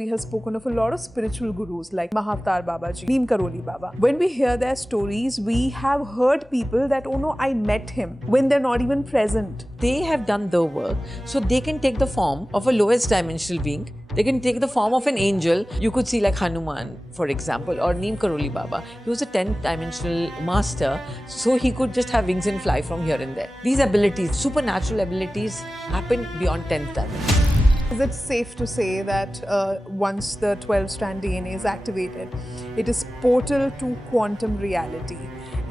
we have spoken of a lot of spiritual gurus like Mahavatar Babaji, Neem Karoli Baba. When we hear their stories, we have heard people that, oh no, I met him, when they're not even present. They have done the work, so they can take the form of a lowest dimensional being. They can take the form of an angel. You could see like Hanuman, for example, or Neem Karoli Baba. He was a 10th dimensional master, so he could just have wings and fly from here and there. These abilities, supernatural abilities, happen beyond 10th dimension. Is it safe to say that once the 12-strand DNA is activated, it is portal to quantum reality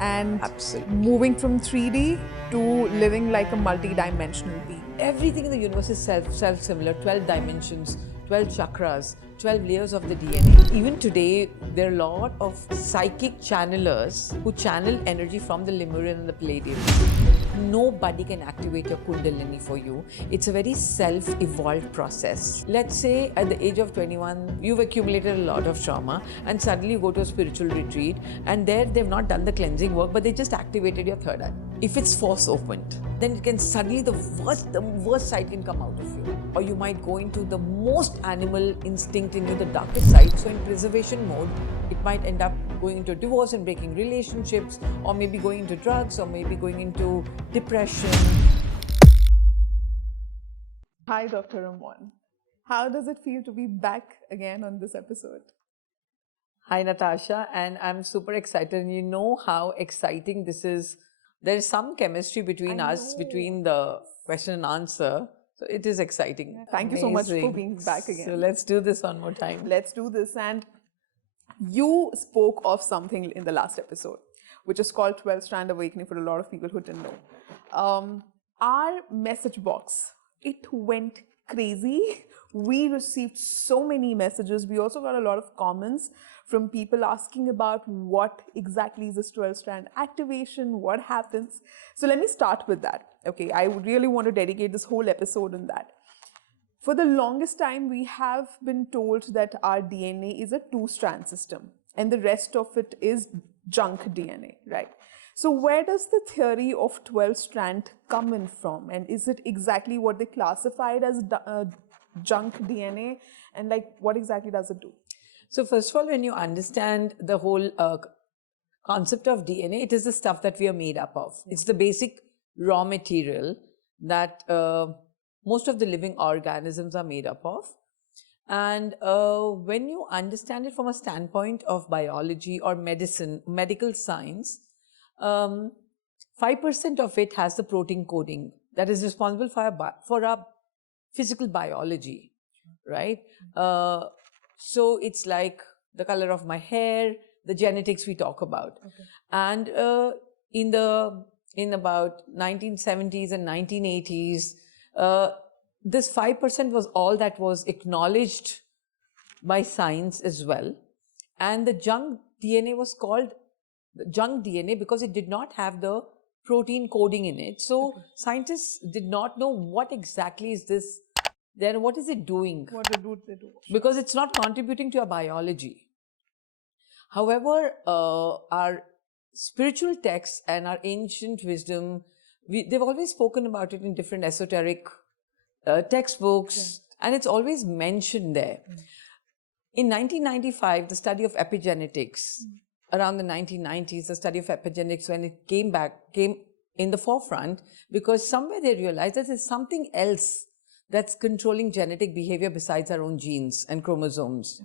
and Absolutely. moving from 3D to living like a multi-dimensional being? Everything in the universe is self-similar, 12 dimensions, 12 chakras, 12 layers of the DNA. Even today, there are a lot of psychic channelers who channel energy from the Lemurian and the Palladian. Nobody can activate your Kundalini for you. It's a very self-evolved process. Let's say at the age of 21, you've accumulated a lot of trauma and suddenly you go to a spiritual retreat and there they've not done the cleansing work, but they just activated your third eye. If it's force opened, then it can suddenly the worst side can come out of you. Or you might go into the most animal instinct into the darkest side. So in preservation mode, it might end up going into divorce and breaking relationships, or maybe going into drugs, or maybe going into depression. Hi, Dr. Ramon. How does it feel to be back again on this episode? Hi, Natasha, and I'm super excited. And you know how exciting this is. There is some chemistry between us, between the question and answer. So it is exciting. Yeah, thank you so much for Amazing. being back again. So let's do this one more time. Let's do this. And you spoke of something in the last episode, which is called 12-strand awakening for a lot of people who didn't know. Our message box, it went crazy. We received so many messages. We also got a lot of comments from people asking about what exactly is this 12-strand activation, what happens. So let me start with that. Okay, I really want to dedicate this whole episode on that. For the longest time, we have been told that our DNA is a 2-strand system and the rest of it is junk DNA, right? So where does the theory of 12-strand come in from? And is it exactly what they classified as junk DNA? And like, what exactly does it do? So first of all, when you understand the whole concept of DNA, it is the stuff that we are made up of. It's the basic raw material that most of the living organisms are made up of. And when you understand it from a standpoint of biology or medicine, medical science, 5% of it has the protein coding that is responsible for our physical biology, right? So it's like the color of my hair, the genetics we talk about. Okay. And in about 1970s and 1980s, this 5% was all that was acknowledged by science as well. And the junk DNA was called junk DNA because it did not have the protein coding in it. So scientists did not know what exactly is this, then what is it doing? What do they do? Because it's not contributing to our biology. However, our spiritual texts and our ancient wisdom, they've always spoken about it in different esoteric textbooks, and it's always mentioned there. In 1995, the study of epigenetics, around the 1990s, the study of epigenetics, when it came in the forefront, because somewhere they realized that there's something else that's controlling genetic behavior besides our own genes and chromosomes,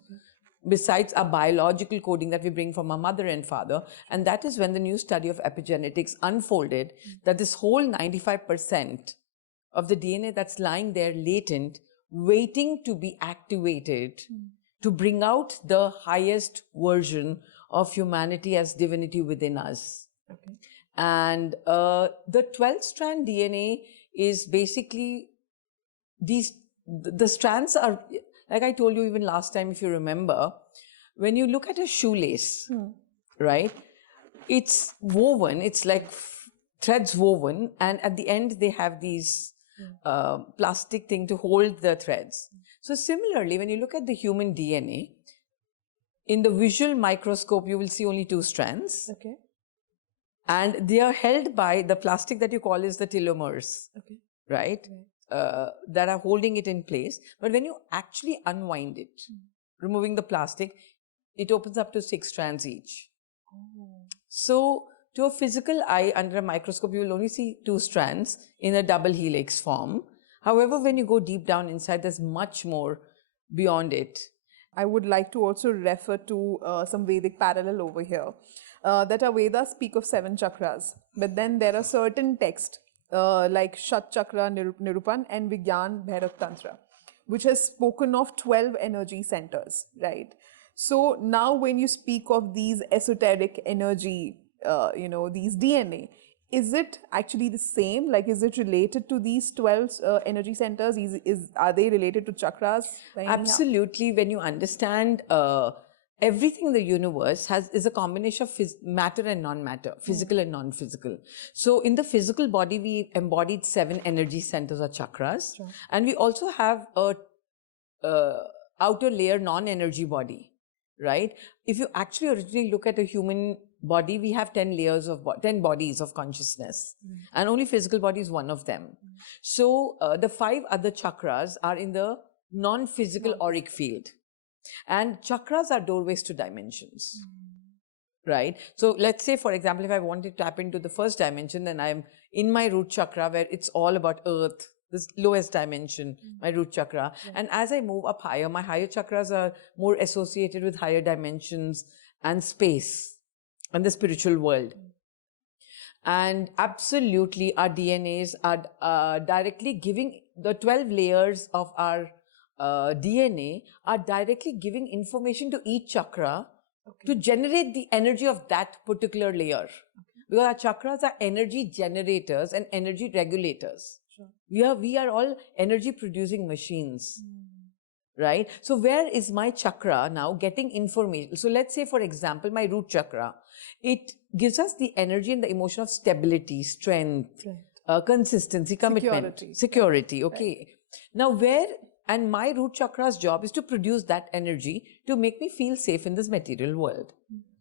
besides our biological coding that we bring from our mother and father. And that is when the new study of epigenetics unfolded, that this whole 95% of the DNA that's lying there latent, waiting to be activated to bring out the highest version of humanity as divinity within us. Okay. And the 12-strand DNA is basically the strands are, like I told you even last time, if you remember, when you look at a shoelace, right, it's woven, it's like threads woven, and at the end they have these plastic thing to hold the threads. So similarly, when you look at the human DNA, in the visual microscope, you will see only 2 strands. Okay. And they are held by the plastic that you call is the telomeres, right? That are holding it in place. But when you actually unwind it, removing the plastic, it opens up to 6 strands each. So to a physical eye under a microscope, you will only see 2 strands in a double helix form. However, when you go deep down inside, there's much more beyond it. I would like to also refer to some Vedic parallel over here. That our Vedas speak of 7 chakras, but then there are certain texts like Shat Chakra Nirupan and Vigyan Bhairav Tantra, which has spoken of 12 energy centers, right? So now when you speak of these esoteric energy, these DNA, is it actually the same? Like, is it related to these 12 energy centers? Are they related to chakras? Absolutely. When you understand everything in the universe is a combination of matter and non-matter, physical and non-physical. So in the physical body, we embodied 7 energy centers or chakras. Sure. And we also have a outer layer non-energy body, right? If you actually originally look at a human body, we have 10 layers of 10 bodies of consciousness, and only physical body is one of them. So the 5 other chakras are in the non-physical auric field, and chakras are doorways to dimensions, right? So let's say, for example, if I want to tap into the first dimension, then I'm in my root chakra, where it's all about earth, this lowest dimension, my root chakra. And as I move up higher, my higher chakras are more associated with higher dimensions and space and the spiritual world. And absolutely, our DNAs are directly giving, the 12 layers of our DNA are directly giving information to each chakra to generate the energy of that particular layer. Because our chakras are energy generators and energy regulators. Sure. We are all energy producing machines. Right? So where is my chakra now getting information? So let's say, for example, my root chakra, it gives us the energy and the emotion of stability, strength, consistency, commitment, security. Okay. Right. Now and my root chakra's job is to produce that energy to make me feel safe in this material world.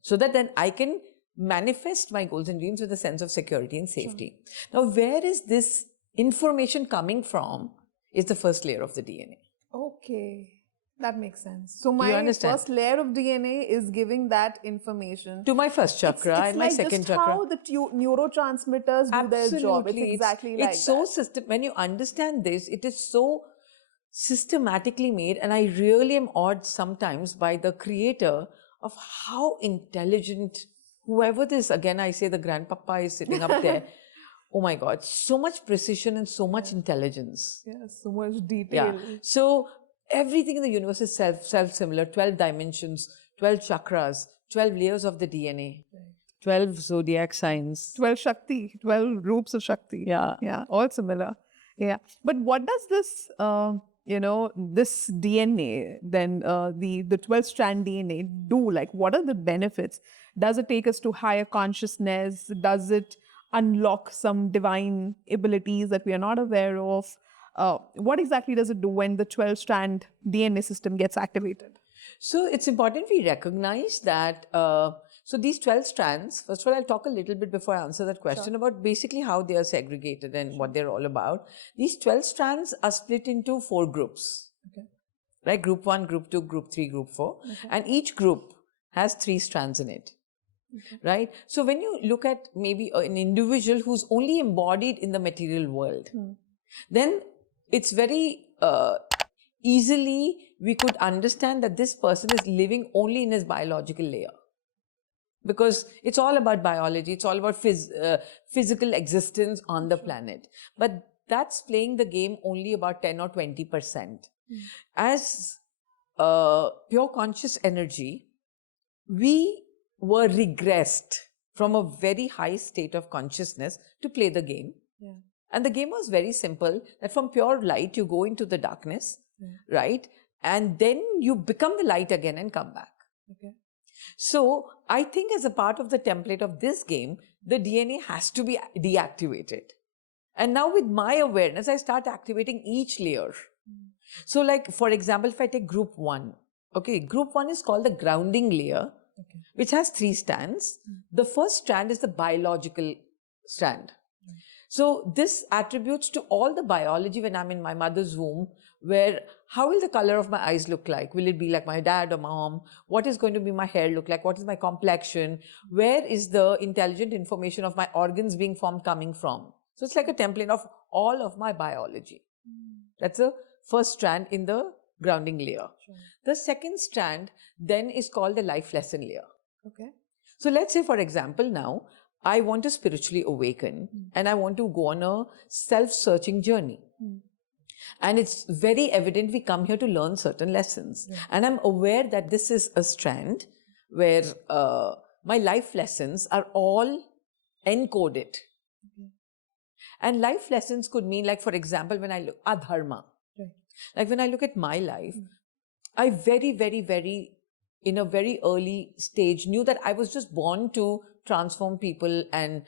So that then I can manifest my goals and dreams with a sense of security and safety. Sure. Now, where is this information coming from is the first layer of the DNA. Okay, that makes sense. So my first layer of DNA is giving that information to my first chakra and my second chakra. How the neurotransmitters do their job. It's exactly like that. When you understand this, it is so systematically made, and I really am awed sometimes by the creator of how intelligent, whoever this, again I say the grandpapa is sitting up there. Oh my God, so much precision and so much intelligence. Yes, so much detail. Yeah. So everything in the universe is self-similar, 12 dimensions, 12 chakras, 12 layers of the DNA, 12 zodiac signs. 12 Shakti, 12 groups of Shakti. Yeah. Yeah, all similar. Yeah. But what does this, this DNA, then the 12-strand DNA do? Like, what are the benefits? Does it take us to higher consciousness? Does it unlock some divine abilities that we are not aware of? What exactly does it do when the 12-strand DNA system gets activated? So it's important we recognize that, so these 12 strands, first of all, I'll talk a little bit before I answer that question about basically how they are segregated and what they're all about. These 12 strands are split into 4 groups, right? Group 1, Group 2, Group 3, Group 4. And each group has 3 strands in it. Right? So when you look at maybe an individual who's only embodied in the material world, then it's very easily we could understand that this person is living only in his biological layer. Because it's all about biology, it's all about physical existence on the planet. But that's playing the game only about 10 or 20%. As pure conscious energy, we were regressed from a very high state of consciousness to play the game. And the game was very simple, that from pure light, you go into the darkness, right? And then you become the light again and come back. So I think as a part of the template of this game, the DNA has to be deactivated. And now with my awareness, I start activating each layer. So like, for example, if I take group 1, group 1 is called the grounding layer, which has 3 strands. The first strand is the biological strand. So this attributes to all the biology when I'm in my mother's womb, where how will the color of my eyes look like? Will it be like my dad or mom? What is going to be my hair look like? What is my complexion? Where is the intelligent information of my organs being formed coming from? So it's like a template of all of my biology. That's the first strand in the grounding layer. Sure. The second strand then is called the life lesson layer. Okay. So let's say, for example, now I want to spiritually awaken and I want to go on a self-searching journey. And it's very evident we come here to learn certain lessons. And I'm aware that this is a strand where my life lessons are all encoded. And life lessons could mean, like, for example, when I look at dharma, like when I look at my life, I very, in a very early stage, knew that I was just born to transform people and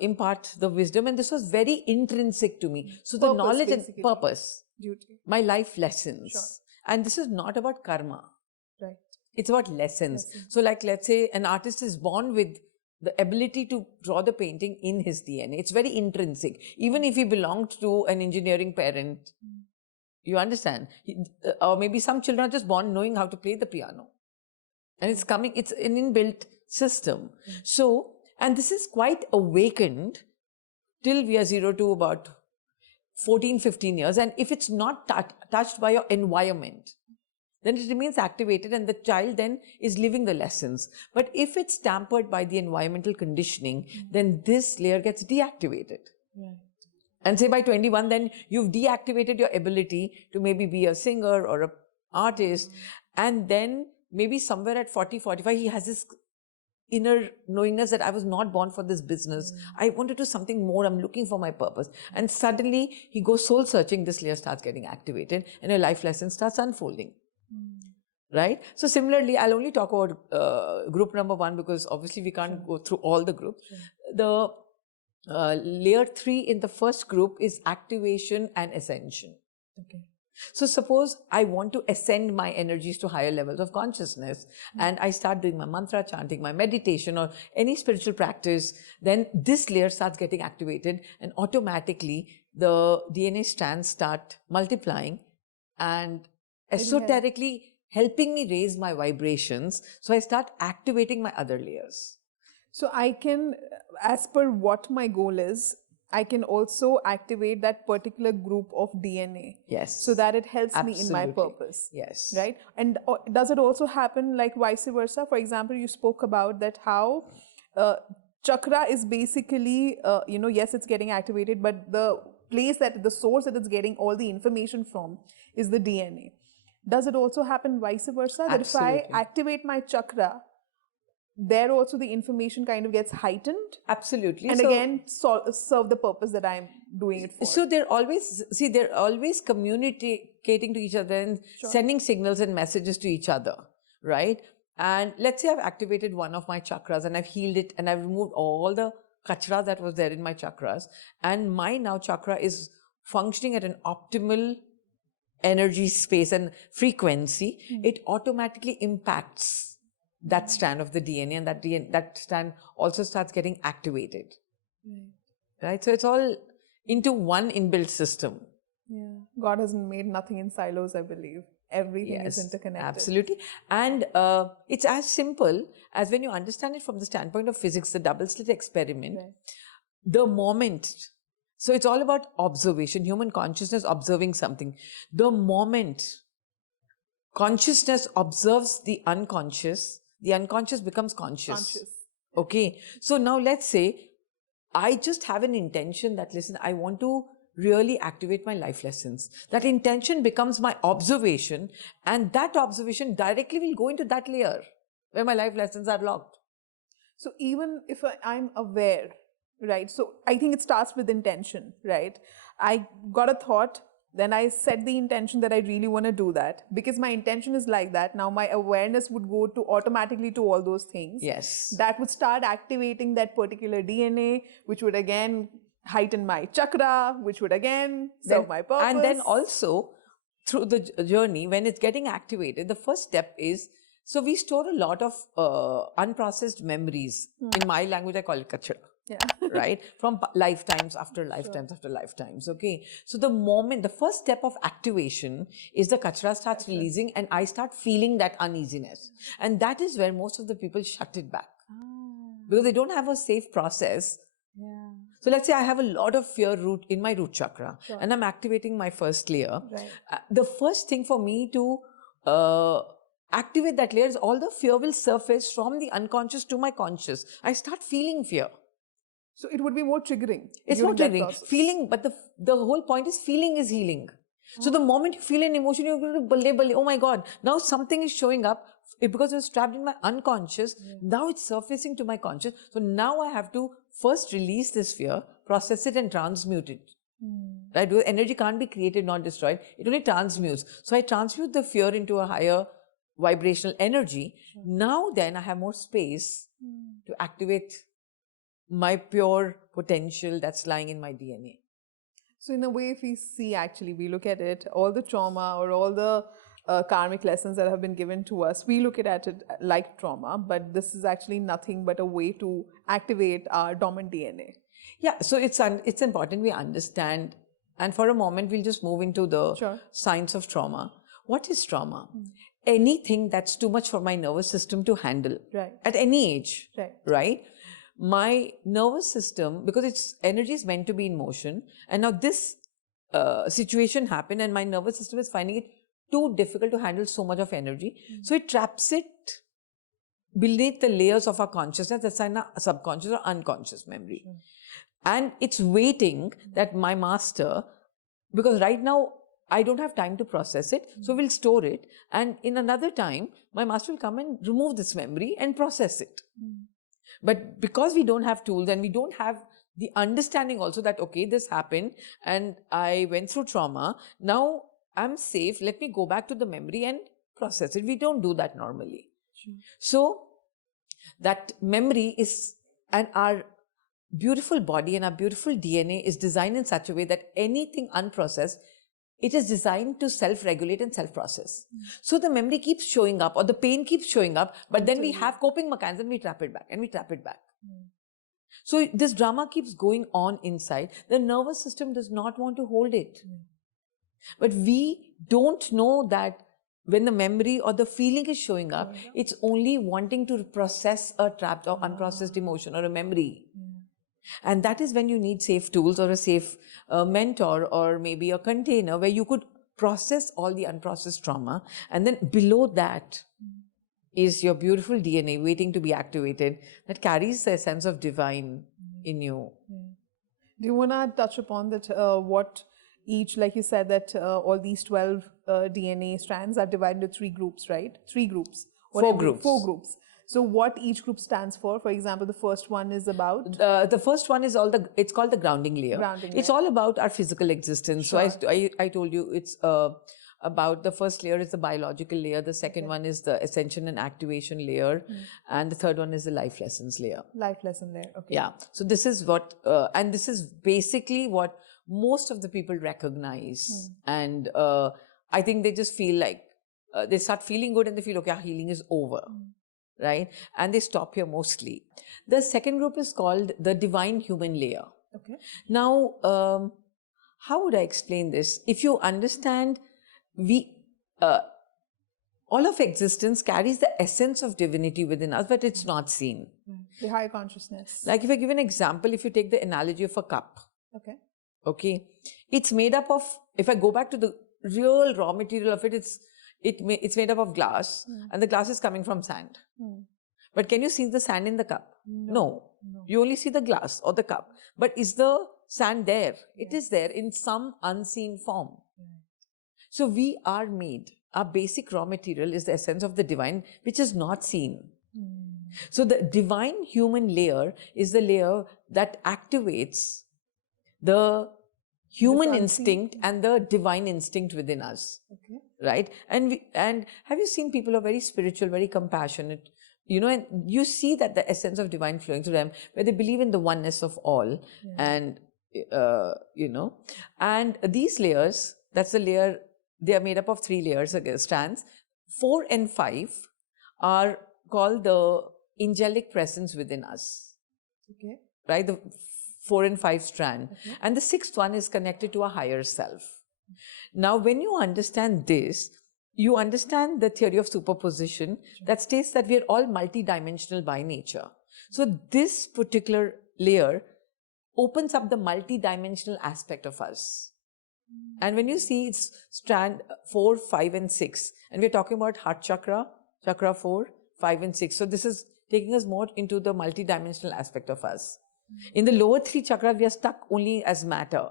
impart the wisdom. And this was very intrinsic to me. So the knowledge basically. and purpose, Duty. my life lessons. Sure. And this is not about karma. Right. It's about lessons. So like, let's say an artist is born with the ability to draw the painting in his DNA. It's very intrinsic. Even if he belonged to an engineering parent, you understand? Or maybe some children are just born knowing how to play the piano. And it's coming, it's an inbuilt system. So, and this is quite awakened till we are 0 to about 14, 15 years. And if it's not touched by your environment, then it remains activated and the child then is living the lessons. But if it's tampered by the environmental conditioning, then this layer gets deactivated. Right. And say by 21, then you've deactivated your ability to maybe be a singer or an artist. And then maybe somewhere at 40, 45, he has this inner knowingness that I was not born for this business. I want to do something more. I'm looking for my purpose. And suddenly he goes soul searching. This layer starts getting activated and a life lesson starts unfolding. Right? So similarly, I'll only talk about group number 1 because obviously we can't go through all the groups. The layer 3 in the first group is activation and ascension. Okay. So suppose I want to ascend my energies to higher levels of consciousness and I start doing my mantra chanting, my meditation or any spiritual practice, then this layer starts getting activated and automatically the DNA strands start multiplying and esoterically helping me raise my vibrations. So I start activating my other layers. So I can, as per what my goal is, I can also activate that particular group of DNA. Yes. So that it helps me in my purpose. Yes. Right? And does it also happen like vice versa? For example, you spoke about that how chakra is basically, yes, it's getting activated, but the place that the source that it's getting all the information from is the DNA. Does it also happen vice versa? That if I activate my chakra, there also the information kind of gets heightened? Absolutely. And again, serve the purpose that I'm doing it for. So they're always communicating to each other and sending signals and messages to each other, right? And let's say I've activated one of my chakras and I've healed it and I've removed all the kachra that was there in my chakras. And my now chakra is functioning at an optimal energy space and frequency. It automatically impacts that strand of the DNA and that strand also starts getting activated. Right? So it's all into one inbuilt system. Yeah. God has made nothing in silos, I believe. Everything is interconnected. Absolutely. And it's as simple as when you understand it from the standpoint of physics, the double slit experiment, the moment. So it's all about observation, human consciousness observing something. The moment consciousness observes the unconscious becomes conscious. Okay. So now let's say I just have an intention that, listen, I want to really activate my life lessons. That intention becomes my observation and that observation directly will go into that layer where my life lessons are locked. So even if I'm aware, right? So I think it starts with intention, right? I got a thought, then I set the intention that I really want to do that. Because my intention is like that, now my awareness would go to automatically to all those things. Yes. That would start activating that particular DNA, which would again heighten my chakra, which would again serve my purpose. And then also, through the journey, when it's getting activated, the first step is, so we store a lot of unprocessed memories. In my language, I call it kachra. Yeah. Right? From lifetimes after lifetimes after lifetimes. Okay. So the first step of activation is the kachra starts releasing and I start feeling that uneasiness. And that is where most of the people shut it back because they don't have a safe process. Yeah. So let's say I have a lot of fear root in my root chakra and I'm activating my first layer. Right. The first thing for me to activate that layer is all the fear will surface from the unconscious to my conscious. I start feeling fear. So it would be more triggering. It's during not that triggering. process. Feeling, but the whole point is feeling is healing. So the moment you feel an emotion, you're going to balle, oh my God, now something is showing up because it was trapped in my unconscious. Now it's surfacing to my conscious. So now I have to first release this fear, process it and transmute it. Right? Because energy can't be created, not destroyed. It only transmutes. So I transmute the fear into a higher vibrational energy. Now then I have more space to activate my pure potential that's lying in my DNA. So in a way, if we see, actually, we look at it, all the trauma or all the karmic lessons that have been given to us, we look at it like trauma, but this is actually nothing but a way to activate our dormant DNA. Yeah, so it's important we understand, and for a moment we'll just move into the science of trauma. What is trauma? Anything that's too much for my nervous system to handle at any age, right? My nervous system, because its energy is meant to be in motion, and now this situation happened and my nervous system is finding it too difficult to handle so much of energy. So it traps it beneath the layers of our consciousness, that's in our subconscious or unconscious memory. And it's waiting that my master, because right now I don't have time to process it, so we'll store it. And in another time, my master will come and remove this memory and process it. But because we don't have tools and we don't have the understanding also that, okay, this happened and I went through trauma, now I'm safe, let me go back to the memory and process it. We don't do that normally. So that memory is, and our beautiful body and our beautiful DNA is designed in such a way that anything unprocessed, it is designed to self-regulate and self-process. So the memory keeps showing up or the pain keeps showing up, but then we have coping mechanism, we trap it back and we trap it back. So this drama keeps going on inside. The nervous system does not want to hold it. But we don't know that when the memory or the feeling is showing up, it's only wanting to process a trapped or unprocessed emotion or a memory. And that is when you need safe tools or a safe mentor or maybe a container where you could process all the unprocessed trauma. And then below that is your beautiful DNA waiting to be activated that carries a sense of divine in you. Do you want to touch upon that, what each, like you said, that all these 12 DNA strands are divided into 3 groups, right? 3 groups. 4 groups. 4 groups. So what each group stands for example, the first one is about? The first one is it's called the grounding layer. It's all about our physical existence. So I told you it's about the first layer is the biological layer. The second one is the ascension and activation layer. And the third one is the life lessons layer. Life lesson layer. Okay. Yeah. So this is what, and this is basically what most of the people recognize. And I think they just feel like, they start feeling good and they feel, okay, our healing is over. Right? And they stop here mostly. The second group is called the divine human layer. Okay. Now, how would I explain this? If you understand, all of existence carries the essence of divinity within us, but it's not seen. The higher consciousness. Like if I give an example, if you take the analogy of a cup. Okay. It's made up of, if I go back to the real raw material of it, it's made up of glass and the glass is coming from sand. But can you see the sand in the cup? No. You only see the glass or the cup. But is the sand there? It is there in some unseen form. So we are made. Our basic raw material is the essence of the divine, which is not seen. So the divine human layer is the layer that activates the human instinct and the divine instinct within us. Right? And have you seen people who are very spiritual, very compassionate, and you see that the essence of divine flowing through them, where they believe in the oneness of all. And, and these layers, that's the layer, they are made up of 3 layers, strands. 4 and 5 are called the angelic presence within us. right? The 4 and 5 strand. And the 6th one is connected to a higher self. Now, when you understand this, you understand the theory of superposition that states that we are all multidimensional by nature. So this particular layer opens up the multidimensional aspect of us. And when you see it's strand 4, 5, and 6, and we're talking about heart chakra, chakra 4, 5, and 6. So this is taking us more into the multidimensional aspect of us. In the lower 3 chakras, we are stuck only as matter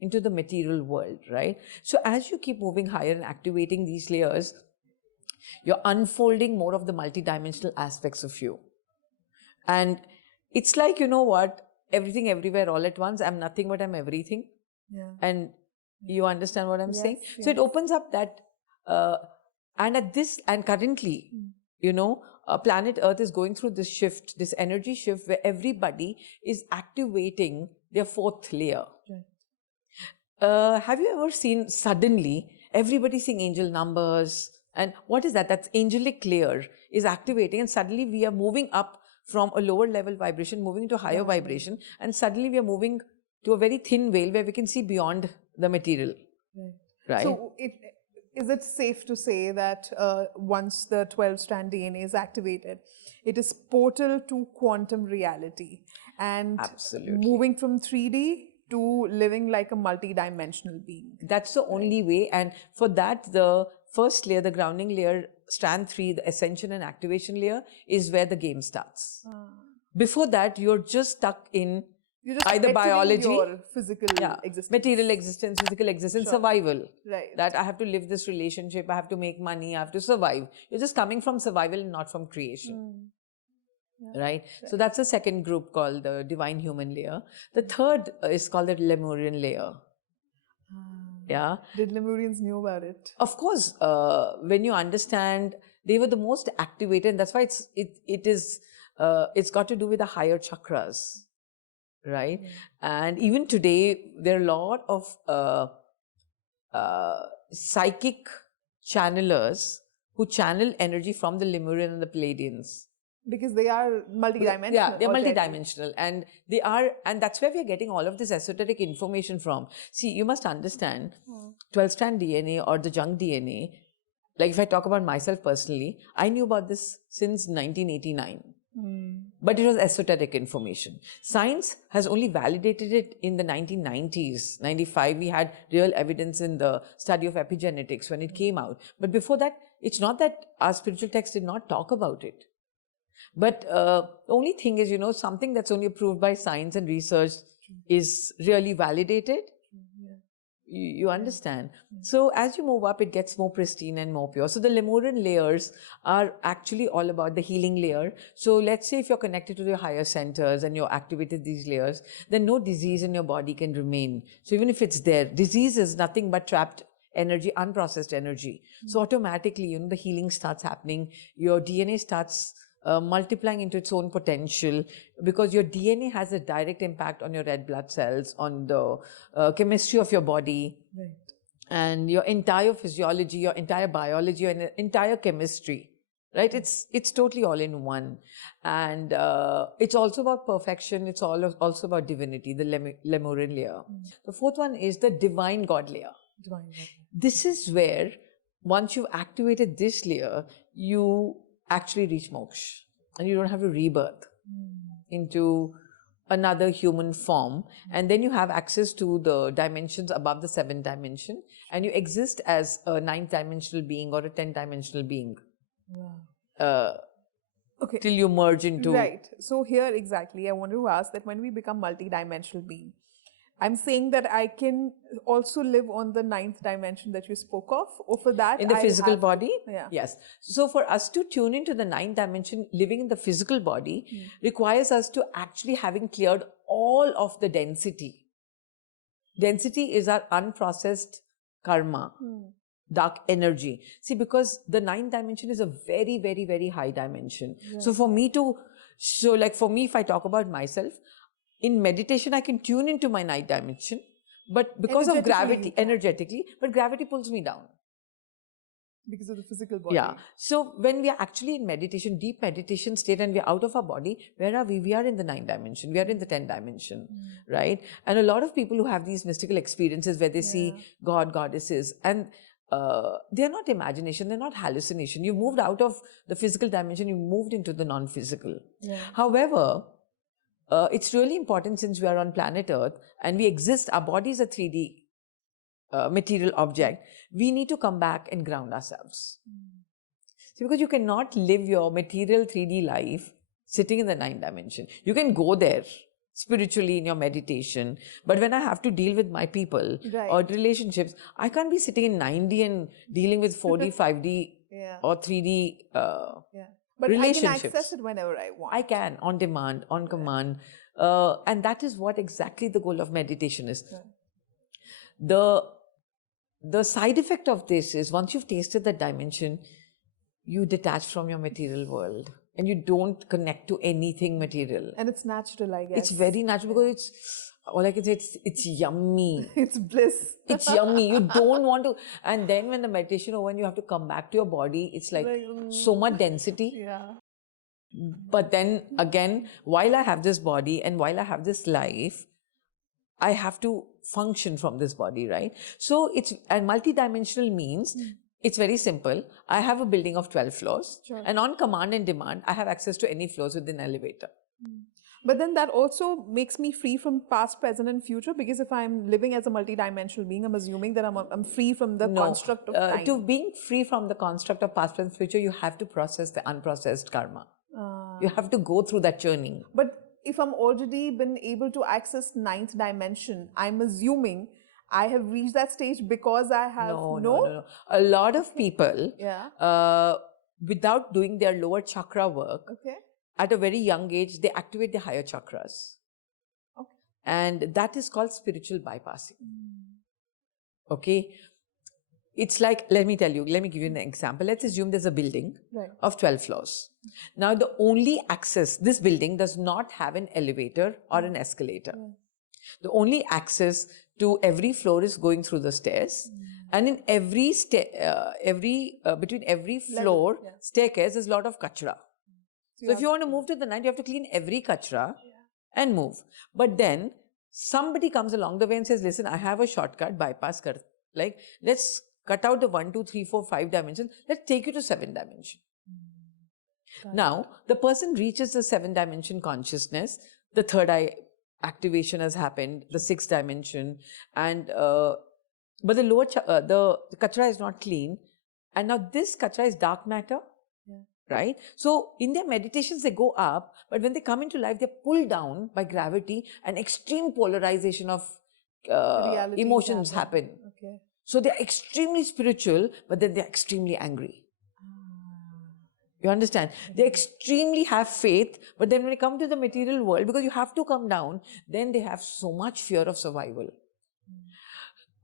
into the material world, right? So as you keep moving higher and activating these layers, you're unfolding more of the multidimensional aspects of you. And it's like, you know what, everything everywhere all at once. I'm nothing but I'm everything. Yeah. And you understand what I'm saying? Yes. So it opens up that, and currently, you know, planet Earth is going through this shift, this energy shift where everybody is activating their 4th layer. Right. Have you ever seen suddenly everybody seeing angel numbers? And what is that? That's angelic layer is activating, and suddenly we are moving up from a lower level vibration, moving to a higher vibration, and suddenly we are moving to a very thin veil where we can see beyond the material. Right? So is it safe to say that once the 12-strand DNA is activated, it is portal to quantum reality and Absolutely. moving from 3D to living like a multi-dimensional being? That's the only way. And for that, the first layer, the grounding layer, strand 3, the ascension and activation layer, is where the game starts. Before that, you're just stuck in either biology, your physical existence, material existence, physical existence, survival. Right. That I have to live this relationship, I have to make money, I have to survive. You're just coming from survival and not from creation. Right? So that's the second group called the divine human layer. The third is called the Lemurian layer. Yeah. Did Lemurians know about it? Of course, when you understand, they were the most activated, and that's why it's got to do with the higher chakras. Right? And even today, there are a lot of psychic channelers who channel energy from the Lemurian and the Pleiadians. Because they are multidimensional. Yeah, they're multidimensional. And that's where we are getting all of this esoteric information from. See, you must understand, 12-strand DNA or the junk DNA, like if I talk about myself personally, I knew about this since 1989. But it was esoteric information. Science has only validated it in the 1990s. 95, we had real evidence in the study of epigenetics when it came out. But before that, it's not that our spiritual texts did not talk about it. But the only thing is, you know, something that's only approved by science and research is really validated. You understand? So as you move up, it gets more pristine and more pure. So the Lemurian layers are actually all about the healing layer. So let's say if you're connected to your higher centers and you're activated these layers, then no disease in your body can remain. So even if it's there, disease is nothing but trapped energy, unprocessed energy. So automatically, you know, the healing starts happening. Your DNA starts multiplying into its own potential, because your DNA has a direct impact on your red blood cells, on the chemistry of your body, and your entire physiology, your entire biology, your entire chemistry, right? It's totally all in one. And it's also about perfection. It's also about divinity, the Lemurian layer. The fourth one is the divine God layer. This is where, once you've activated this layer, you actually reach moksha, and you don't have to rebirth into another human form, and then you have access to the dimensions above the 7th dimension, and you exist as a 9th dimensional being or a 10th dimensional being. Okay. Till you merge into... Right. So here exactly, I want to ask that when we become multi-dimensional being, I'm saying that I can also live on the 9th dimension that you spoke of, or for that in the physical body? Yeah. Yes. So for us to tune into the 9th dimension, living in the physical body requires us to actually having cleared all of the density. Density is our unprocessed karma, dark energy. See, because the 9th dimension is a very, very, very high dimension. Yeah. So for me, if I talk about myself, in meditation, I can tune into my 9th dimension, but because of gravity, energetically, but gravity pulls me down. Because of the physical body. Yeah. So when we are actually in meditation, deep meditation state, and we are out of our body, where are we? We are in the 9th dimension. We are in the 10th dimension, right? And a lot of people who have these mystical experiences where they see God, goddesses, and they're not imagination, they're not hallucination. You moved out of the physical dimension, you moved into the non-physical. Yeah. However, it's really important, since we are on planet Earth and we exist, our body is a 3D material object, we need to come back and ground ourselves. See, because you cannot live your material 3D life sitting in the 9th dimension. You can go there spiritually in your meditation, but when I have to deal with my people or relationships, I can't be sitting in 9D and dealing with 4D, 5D or 3D But relationships. I can access it whenever I want. I can, on demand, on command. And that is what exactly the goal of meditation is. The side effect of this is, once you've tasted that dimension, you detach from your material world and you don't connect to anything material. And it's natural, I guess. It's very natural, because it's, all I can say, it's yummy. It's bliss. It's yummy. You don't want to. And then when the meditation over and you have to come back to your body, it's like so much density. Yeah. But then again, while I have this body and while I have this life, I have to function from this body, right? So it's, and multidimensional means, it's very simple. I have a building of 12 floors, and on command and demand, I have access to any floors with an elevator. But then that also makes me free from past, present, and future, because if I'm living as a multidimensional being, I'm assuming that I'm free from the construct of time. To being free from the construct of past, present, future, you have to process the unprocessed karma. You have to go through that journey. But if I'm already been able to access 9th dimension, I'm assuming I have reached that stage because I have No. A lot of people, without doing their lower chakra work, at a very young age, they activate the higher chakras. And that is called spiritual bypassing. Okay? It's like, let me give you an example. Let's assume there's a building of 12 floors. Now, the only access, this building does not have an elevator or an escalator. The only access to every floor is going through the stairs. And in every between every floor staircase, there's a lot of kachra. So if you want to move to the 9th, you have to clean every kachra and move. But then somebody comes along the way and says, listen, I have a shortcut, bypass kar. Like, let's cut out the 1, 2, 3, 4, 5 dimensions. Let's take you to 7th dimension. Now, the person reaches the 7th dimension consciousness. The third eye activation has happened, the 6th dimension. And, but the lower, the kachra is not clean. And now this kachra is dark matter. Right? So in their meditations, they go up, but when they come into life, they're pulled down by gravity, and extreme polarization of emotions happen. So they're extremely spiritual, but then they're extremely angry. You understand? They extremely have faith, but then when they come to the material world, because you have to come down, then they have so much fear of survival.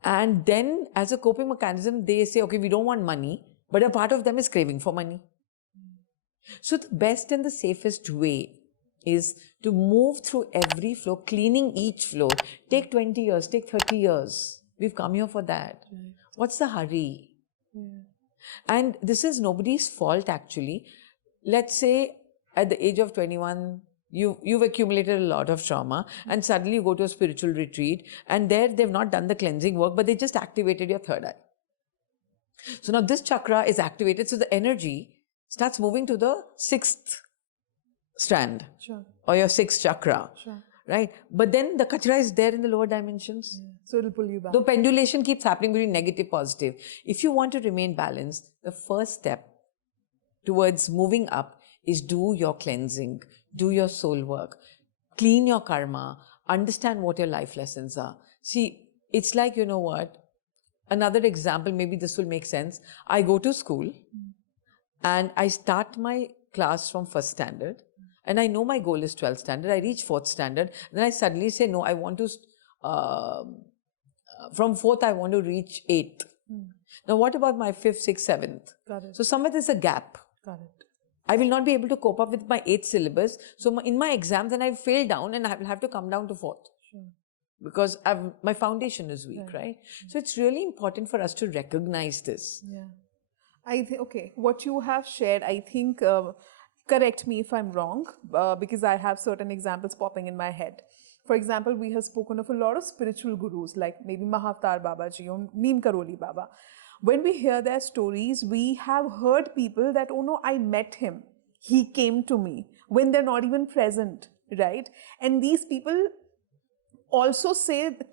And then as a coping mechanism, they say, okay, we don't want money, but a part of them is craving for money. So the best and the safest way is to move through every floor, cleaning each floor. Take 20 years, take 30 years. We've come here for that. What's the hurry? And this is nobody's fault, actually. Let's say at the age of 21, you've accumulated a lot of trauma, and suddenly you go to a spiritual retreat, and there they've not done the cleansing work, but they just activated your third eye. So now this chakra is activated, so the energy starts moving to the 6th strand or your 6th chakra, right? But then the kachra is there in the lower dimensions. So it'll pull you back. The pendulation keeps happening between negative, positive. If you want to remain balanced, the first step towards moving up is do your cleansing, do your soul work, clean your karma, understand what your life lessons are. See, it's like, you know what? Another example, maybe this will make sense. I go to school, and I start my class from 1st standard, and I know my goal is 12th standard. I reach 4th standard, and then I suddenly say, no, I want to, from 4th, I want to reach 8th. Now, what about my 5th, 6th, 7th? Got it. So somewhere there's a gap. Got it. I will not be able to cope up with my 8th syllabus. So in my exams, then I fail down, and I will have to come down to 4th. Because my foundation is weak, right? So it's really important for us to recognize this. Okay, what you have shared, I think, correct me if I'm wrong, because I have certain examples popping in my head. For example, we have spoken of a lot of spiritual gurus, like maybe Mahavtar Babaji or Neem Karoli Baba. When we hear their stories, we have heard people that, oh no, I met him. He came to me when they're not even present, right? And these people also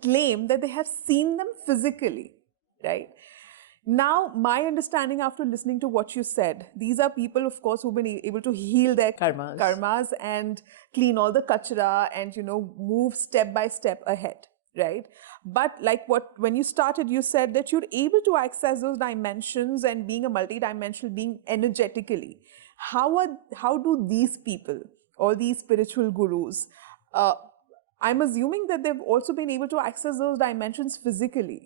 claim that they have seen them physically, right? Now, my understanding after listening to what you said, these are people, of course, who've been able to heal their karmas and clean all the kachra and, move step by step ahead, right? But like when you started, you said that you're able to access those dimensions and being a multidimensional being energetically. How do these people, all these spiritual gurus, I'm assuming that they've also been able to access those dimensions physically.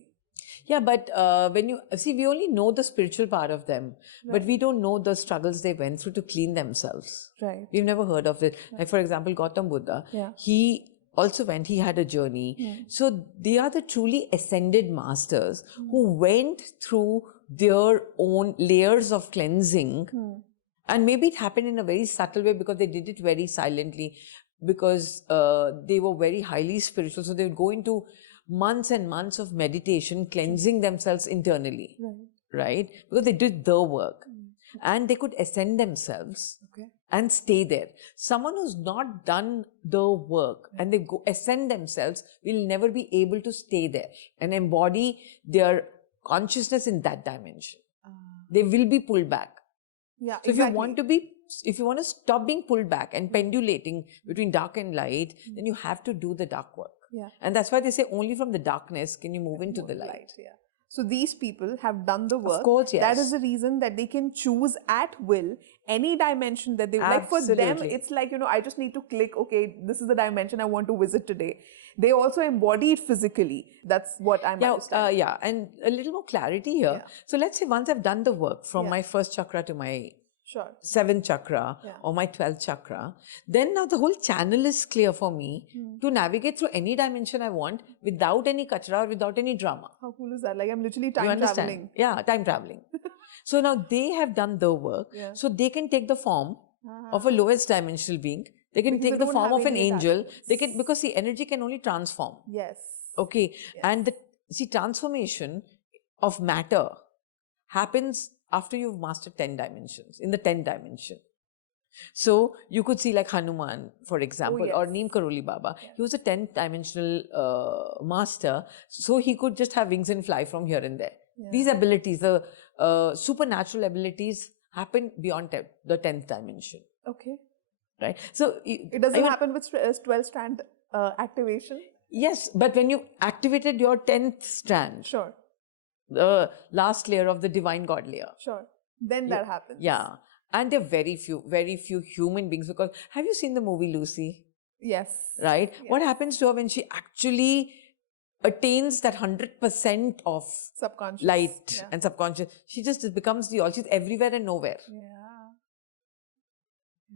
Yeah, but when you see, we only know the spiritual part of them, but we don't know the struggles they went through to clean themselves. Right. We've never heard of it. Like, for example, Gautam Buddha, he also he had a journey. So they are the truly ascended masters who went through their own layers of cleansing. And maybe it happened in a very subtle way because they did it very silently, because they were very highly spiritual. So they would go into months and months of meditation, cleansing themselves internally, right? Because they did the work and they could ascend themselves and stay there. Someone who's not done the work and they ascend themselves will never be able to stay there and embody their consciousness in that dimension. They will be pulled back. Yeah, so exactly. If you want to stop being pulled back and pendulating between dark and light, then you have to do the dark work. Yeah. And that's why they say only from the darkness can you move into the light. Yeah. So these people have done the work. Of course, yes. That is the reason that they can choose at will any dimension that they like. For them, it's like, I just need to click, okay, this is the dimension I want to visit today. They also embody it physically. That's what I'm understanding. Yeah, and a little more clarity here. Yeah. So let's say once I've done the work from my first chakra to my 7th chakra or my 12th chakra, then now the whole channel is clear for me to navigate through any dimension I want without any kachra or without any drama. How cool is that? Like, I'm literally time traveling. Yeah, time traveling. So now they have done the work. So they can take the form of a lowest dimensional being. They can take the form of an angel. They can, because see, energy can only transform. Yes. Okay. Yes. And transformation of matter happens after you've mastered 10 dimensions, in the 10th dimension. So you could see like Hanuman, for example, or Neem Karoli Baba. He was a 10th dimensional master. So he could just have wings and fly from here and there. These abilities, the supernatural abilities, happen beyond the 10th dimension. Okay. Right. So it doesn't happen with 12 strand activation? Yes, but when you activated your 10th strand. Sure. The last layer of the divine God layer. Sure. Then that happens. Yeah. And there are very few human beings, because have you seen the movie Lucy? Yes. Right? Yes. What happens to her when she actually attains that 100% of subconscious light and subconscious? She just becomes the all. She's everywhere and nowhere. Yeah.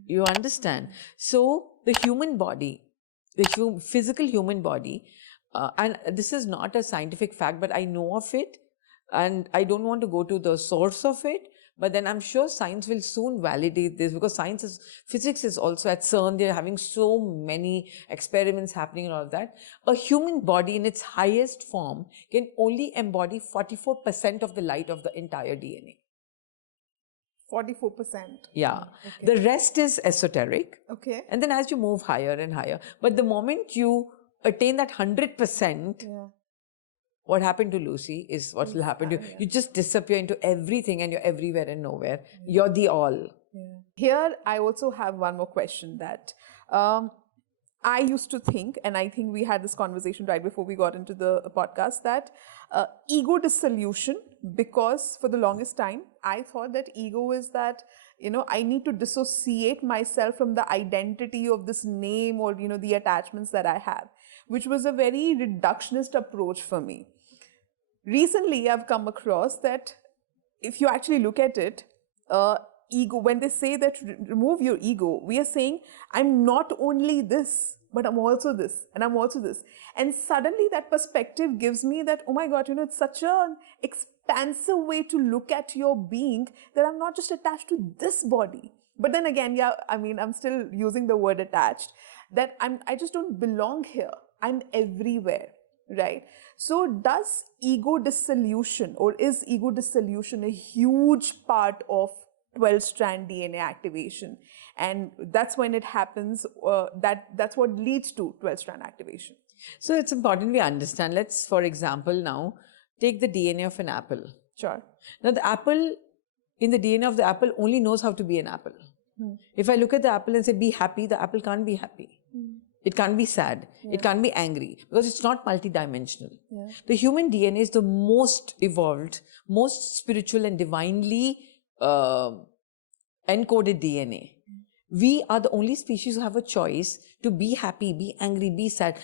You understand? So the human body, the physical human body, and this is not a scientific fact, but I know of it. And I don't want to go to the source of it, but then I'm sure science will soon validate this, because physics is also at CERN. They're having so many experiments happening and all of that. A human body in its highest form can only embody 44% of the light of the entire DNA. 44%. Yeah. Okay. The rest is esoteric. Okay. And then as you move higher and higher, but the moment you attain that 100%, what happened to Lucy is what will happen to you. You just disappear into everything and you're everywhere and nowhere. You're the all. Here, I also have one more question that I used to think, and I think we had this conversation right before we got into the podcast, that ego dissolution, because for the longest time, I thought that ego is that, I need to dissociate myself from the identity of this name or, the attachments that I have, which was a very reductionist approach for me. Recently, I've come across that if you actually look at it, ego, when they say that remove your ego, we are saying, I'm not only this, but I'm also this, and I'm also this. And suddenly that perspective gives me that, oh my God, it's such an expansive way to look at your being, that I'm not just attached to this body. But then again, yeah, I mean, I'm still using the word attached, that I just don't belong here. I'm everywhere, right? So does ego dissolution, or is ego dissolution a huge part of 12-strand DNA activation? And that's when it happens, that's what leads to 12-strand activation. So it's important we understand. Let's, for example, now take the DNA of an apple. Sure. Now, the apple, in the DNA of the apple, only knows how to be an apple. If I look at the apple and say, be happy, the apple can't be happy. It can't be sad. It can't be angry, because it's not multidimensional. The human DNA is the most evolved, most spiritual and divinely encoded DNA. We are the only species who have a choice to be happy, be angry, be sad,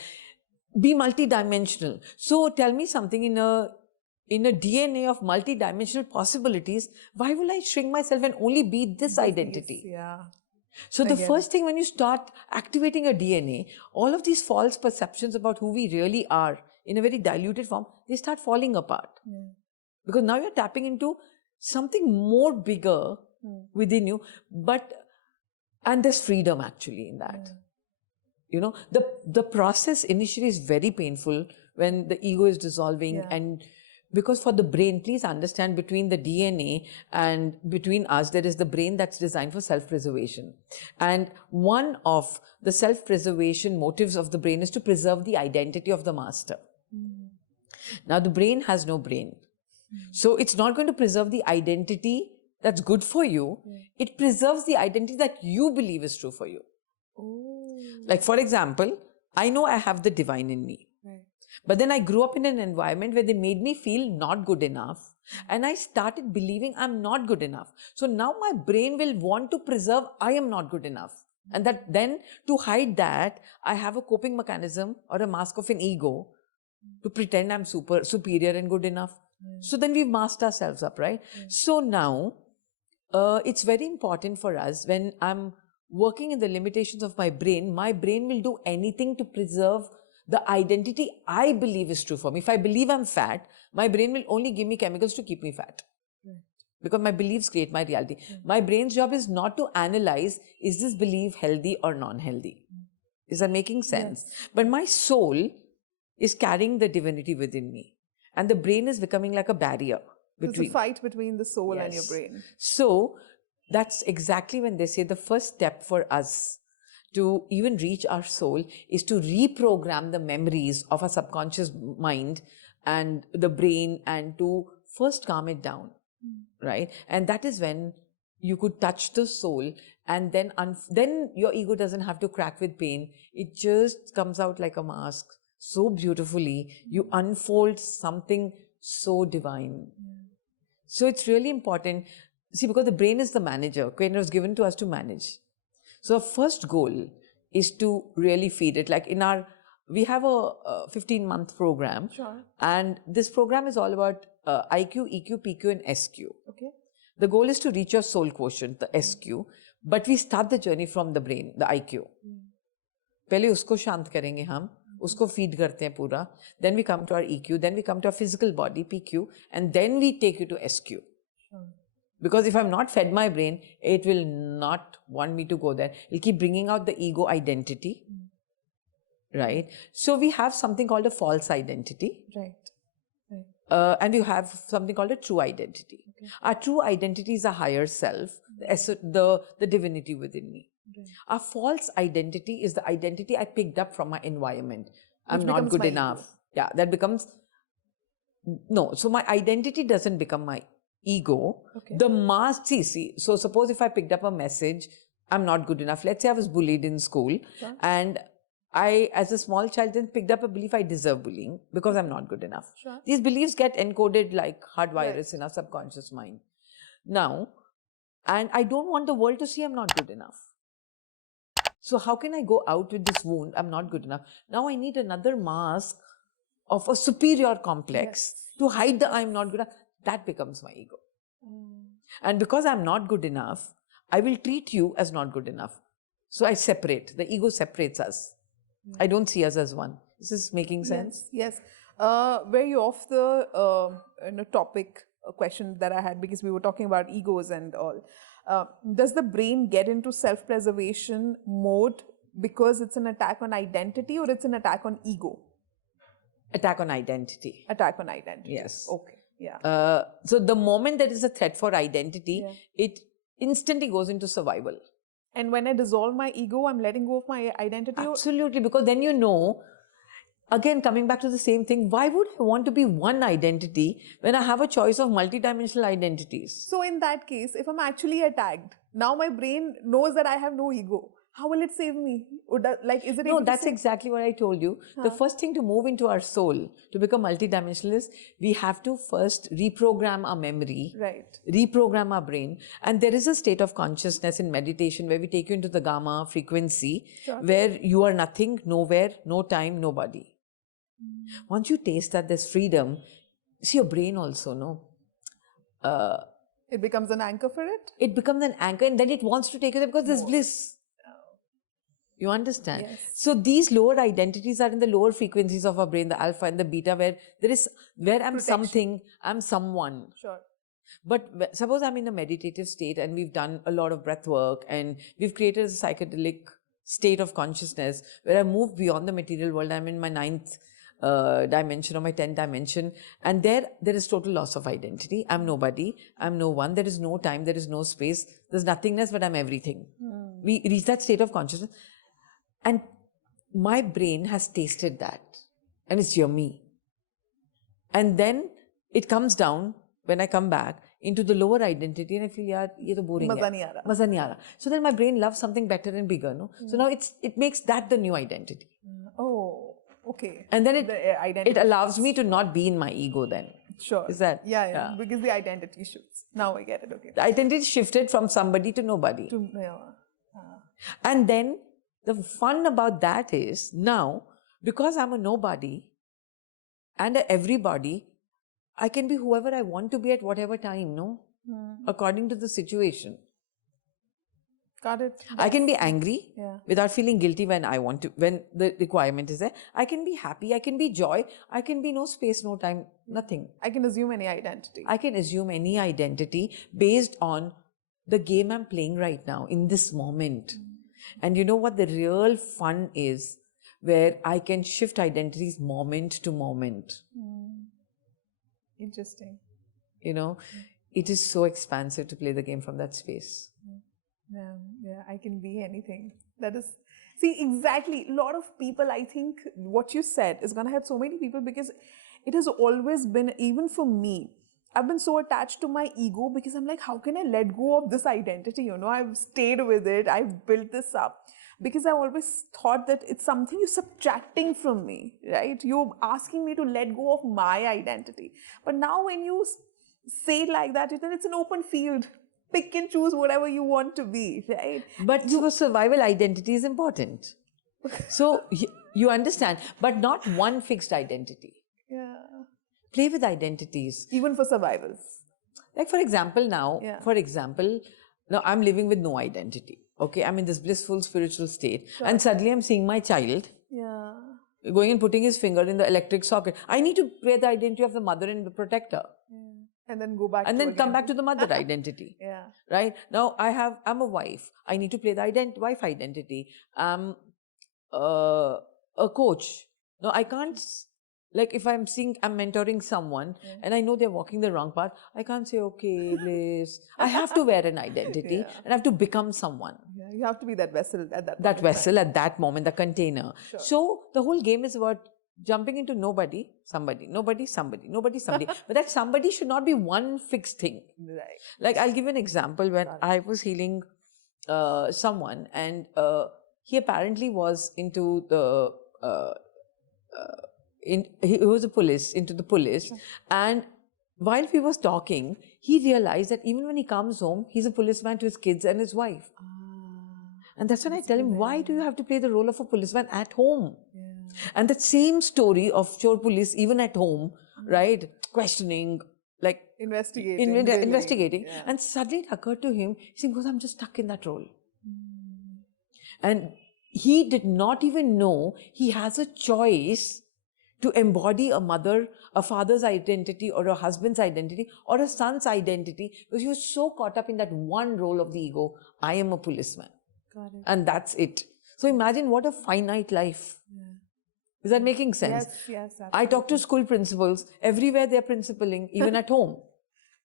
be multidimensional. So tell me something, in a DNA of multidimensional possibilities, why will I shrink myself and only be this identity? Yeah. So the first thing, when you start activating a DNA, all of these false perceptions about who we really are in a very diluted form, they start falling apart. Because now you're tapping into something more bigger within you, and there's freedom actually in that. You know, the process initially is very painful when the ego is dissolving, and because for the brain, please understand, between the DNA and between us, there is the brain that's designed for self-preservation. And one of the self-preservation motives of the brain is to preserve the identity of the master. Now, the brain has no brain. So it's not going to preserve the identity that's good for you. It preserves the identity that you believe is true for you. Like, for example, I know I have the divine in me. But then I grew up in an environment where they made me feel not good enough. And I started believing I'm not good enough. So now my brain will want to preserve I am not good enough. And that then, to hide that, I have a coping mechanism or a mask of an ego to pretend I'm superior and good enough. So then we've masked ourselves up, right? So now, it's very important for us, when I'm working in the limitations of my brain will do anything to preserve the identity I believe is true for me. If I believe I'm fat, my brain will only give me chemicals to keep me fat. Because my beliefs create my reality. My brain's job is not to analyze, is this belief healthy or non-healthy? Is that making sense? But my soul is carrying the divinity within me. And the brain is becoming like a barrier between. It's a fight between the soul and your brain. So that's exactly when they say the first step for us to even reach our soul is to reprogram the memories of our subconscious mind and the brain, and to first calm it down, right? And that is when you could touch the soul, and then your ego doesn't have to crack with pain. It just comes out like a mask so beautifully. You unfold something so divine. So it's really important. See, because the brain is the manager. It was given to us to manage. So our first goal is to really feed it. Like we have a 15-month program. And this program is all about IQ, EQ, PQ and SQ. The goal is to reach your soul quotient, the SQ. But we start the journey from the brain, the IQ. पहले उसको शांत करेंगे हम, उसको feed करते हैं पूरा. Then we come to our EQ, then we come to our physical body, PQ, and then we take you to SQ. Because if I'm not fed my brain, it will not want me to go there. It'll keep bringing out the ego identity, right? So we have something called a false identity. And you have something called a true identity. Our true identity is a higher self, the divinity within me. Our false identity is the identity I picked up from my environment. I'm not good enough. Yeah, that becomes... No, so my identity doesn't become my ego. The mask, see, so suppose if I picked up a message, I'm not good enough. Let's say I was bullied in school, and I, as a small child, then picked up a belief I deserve bullying because I'm not good enough. These beliefs get encoded like hard virus in our subconscious mind. Now, and I don't want the world to see I'm not good enough. So how can I go out with this wound? I'm not good enough. Now I need another mask of a superior complex to hide the I'm not good enough. That becomes my ego. And because I'm not good enough, I will treat you as not good enough. So I separate. The ego separates us. I don't see us as one. Is this making sense? Very off the topic question that I had, because we were talking about egos and all. Does the brain get into self-preservation mode because it's an attack on identity, or it's an attack on ego? Attack on identity. Attack on identity. Yes. Okay. Yeah. So the moment there is a threat for identity, it instantly goes into survival. And when I dissolve my ego, I'm letting go of my identity. Absolutely, because then you know, again, coming back to the same thing, why would I want to be one identity when I have a choice of multidimensional identities? So in that case, if I'm actually attacked, now my brain knows that I have no ego. How will it save me? Is it? No, that's exactly what I told you. The first thing to move into our soul, to become multidimensional, is we have to first reprogram our memory, right? Reprogram our brain. And there is a state of consciousness in meditation where we take you into the gamma frequency, where you are nothing, nowhere, no time, nobody. Once you taste that there's freedom, see your brain also, no? It becomes an anchor for it? It becomes an anchor, and then it wants to take you there because there's bliss. You understand? Yes. So these lower identities are in the lower frequencies of our brain, the alpha and the beta, where I'm something, I'm someone. Sure. But suppose I'm in a meditative state and we've done a lot of breath work and we've created a psychedelic state of consciousness where I move beyond the material world. I'm in my 9th dimension or my 10th dimension, and there is total loss of identity. I'm nobody, I'm no one, there is no time, there is no space, there's nothingness, but I'm everything. We reach that state of consciousness, and my brain has tasted that, and it's yummy. And then it comes down, when I come back, into the lower identity, and I feel, yaar, ye to boring hai. Maza nahi aa raha. So then my brain loves something better and bigger, no? So now it makes that the new identity. Oh, okay. And then it allows me to not be in my ego then. Sure. Is that? Yeah. Because the identity shifts. Now I get it, okay. The identity shifted from somebody to nobody. And then the fun about that is, now, because I'm a nobody and a everybody, I can be whoever I want to be at whatever time, no? According to the situation. Got it. I can be angry without feeling guilty when I want to, when the requirement is there. I can be happy, I can be joy, I can be no space, no time, nothing. I can assume any identity. I can assume any identity based on the game I'm playing right now, in this moment. And you know what the real fun is? Where I can shift identities moment to moment. Interesting. You know, it is so expansive to play the game from that space. Yeah, I can be anything. That is, see, exactly. A lot of people, I think what you said is going to help so many people, because it has always been, even for me, I've been so attached to my ego, because I'm like, how can I let go of this identity? You know, I've stayed with it. I've built this up because I always thought that it's something you're subtracting from me, right? You're asking me to let go of my identity. But now when you say it like that, then it's an open field. Pick and choose whatever you want to be, right? But your survival identity is important. So you understand, but not one fixed identity. Yeah. Play with identities. Even for survivals. Like for example now, now I'm living with no identity. Okay, I'm in this blissful spiritual state. And suddenly I'm seeing my child going and putting his finger in the electric socket. I need to play the identity of the mother and the protector. And then go back and then come back to the mother identity. Right? Now I'm a wife. I need to play the wife identity. I'm a coach. No, I can't, like if I'm mentoring someone and I know they're walking the wrong path, I can't say, okay, Bliss. I have to wear an identity and I have to become someone. You have to be that vessel at that moment. That vessel at that moment, the container. Sure. So the whole game is about jumping into nobody, somebody, nobody, somebody, nobody, somebody. But that somebody should not be one fixed thing. Right. Like I'll give you an example. When I was healing someone, and he apparently was into the, he was into the police. And while we was talking, he realized that even when he comes home, he's a policeman to his kids and his wife. And that's when I tell him, why do you have to play the role of a policeman at home? And that same story of chore police, even at home, right? Questioning, like investigating. And suddenly it occurred to him, he goes, I'm just stuck in that role. And he did not even know he has a choice to embody a mother, a father's identity, or a husband's identity, or a son's identity, because you're so caught up in that one role of the ego. I am a policeman. Got it. And that's it. So imagine what a finite life. Yeah. Is that making sense? Yes, yes. I talk to school principals. Everywhere they're principaling, even at home.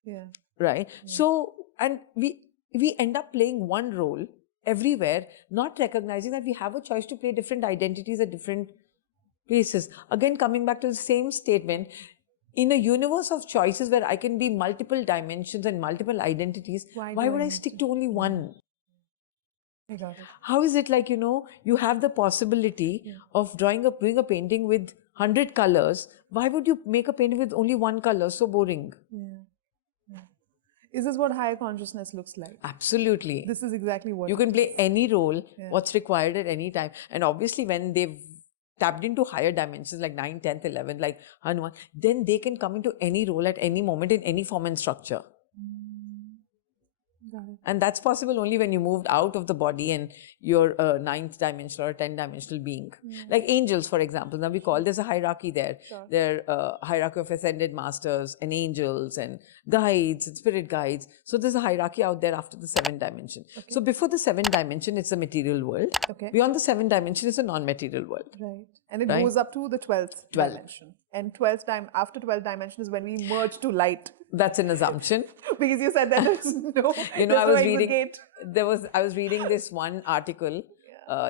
Yeah. Right? So, and we end up playing one role everywhere, not recognizing that we have a choice to play different identities at different places. Again, coming back to the same statement, in a universe of choices where I can be multiple dimensions and multiple identities, why would I stick to only one? I got it. How is it like, you have the possibility of doing a painting with 100 colors. Why would you make a painting with only one color? So boring. Yeah. Is this what higher consciousness looks like? Absolutely. This is exactly what you can play any role, what's required at any time. And obviously when they've tapped into higher dimensions like 9, 10th, 11th, like Hanuman, then they can come into any role at any moment in any form and structure. And that's possible only when you moved out of the body and you're a 9th dimensional or a 10th dimensional being. Like angels, for example. Now there's a hierarchy there. Sure. There hierarchy of ascended masters and angels and guides and spirit guides. So there's a hierarchy out there after the 7th dimension. Okay. So before the 7th dimension, it's the material world. Okay. Beyond the 7th dimension, it's a non-material world. Right. And it goes up to the 12th dimension. And after 12th dimension is when we merge to light. That's an assumption. Because you said that there's no. I was reading this one article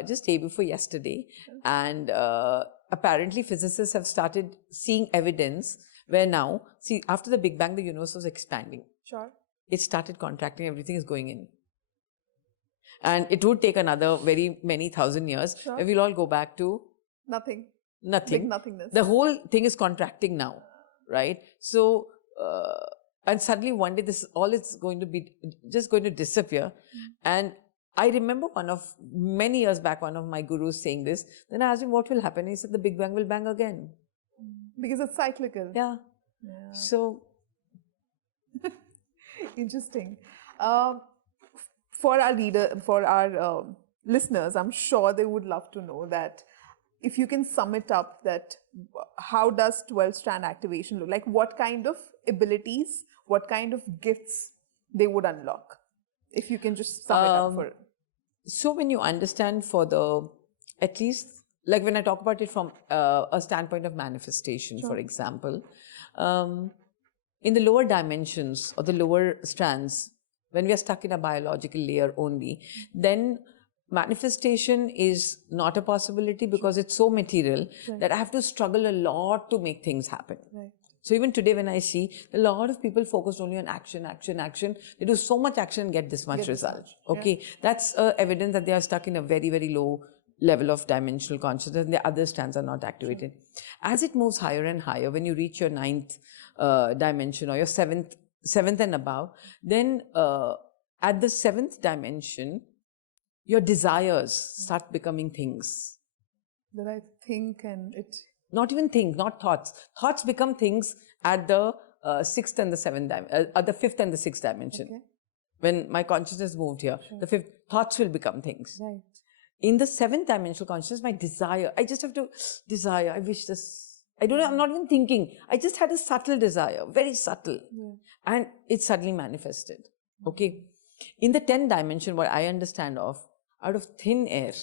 just day before yesterday, and apparently physicists have started seeing evidence where now, after the Big Bang, the universe was expanding. Sure. It started contracting. Everything is going in, and it would take another many thousand years. Sure. Where we'll all go back to nothing. Big nothingness. The whole thing is contracting now, right? So. And suddenly one day all is going to be just going to disappear. And I remember many years back, one of my gurus saying this. Then I asked him what will happen. He said the Big Bang will bang again. Because it's cyclical. Yeah. So. Interesting. For our listeners, I'm sure they would love to know that if you can sum it up, that how does 12 strand activation look like? What kind of abilities, what kind of gifts they would unlock? If you can just sum it up for it. So when you understand at least, like when I talk about it from a standpoint of manifestation, for example, in the lower dimensions or the lower strands, when we are stuck in a biological layer only, then manifestation is not a possibility because it's so material that I have to struggle a lot to make things happen. Right. So even today when I see a lot of people focused only on action, they do so much action and get this much result. Okay, that's evidence that they are stuck in a very, very low level of dimensional consciousness and the other strands are not activated. As it moves higher and higher, when you reach your 9th dimension or your 7th and above, then at the 7th dimension, your desires start becoming things. That I think and it... Not even think, not thoughts. Thoughts become things at the 6th and the 7th at the 5th and the 6th dimension. Okay. When my consciousness moved here, the 5th, thoughts will become things. Right. In the 7th dimensional consciousness, my desire, I just have to desire, I wish this, I'm not even thinking. I just had a subtle desire, very subtle. Yeah. And it suddenly manifested. Okay. In the 10th dimension, what I understand of, out of thin air,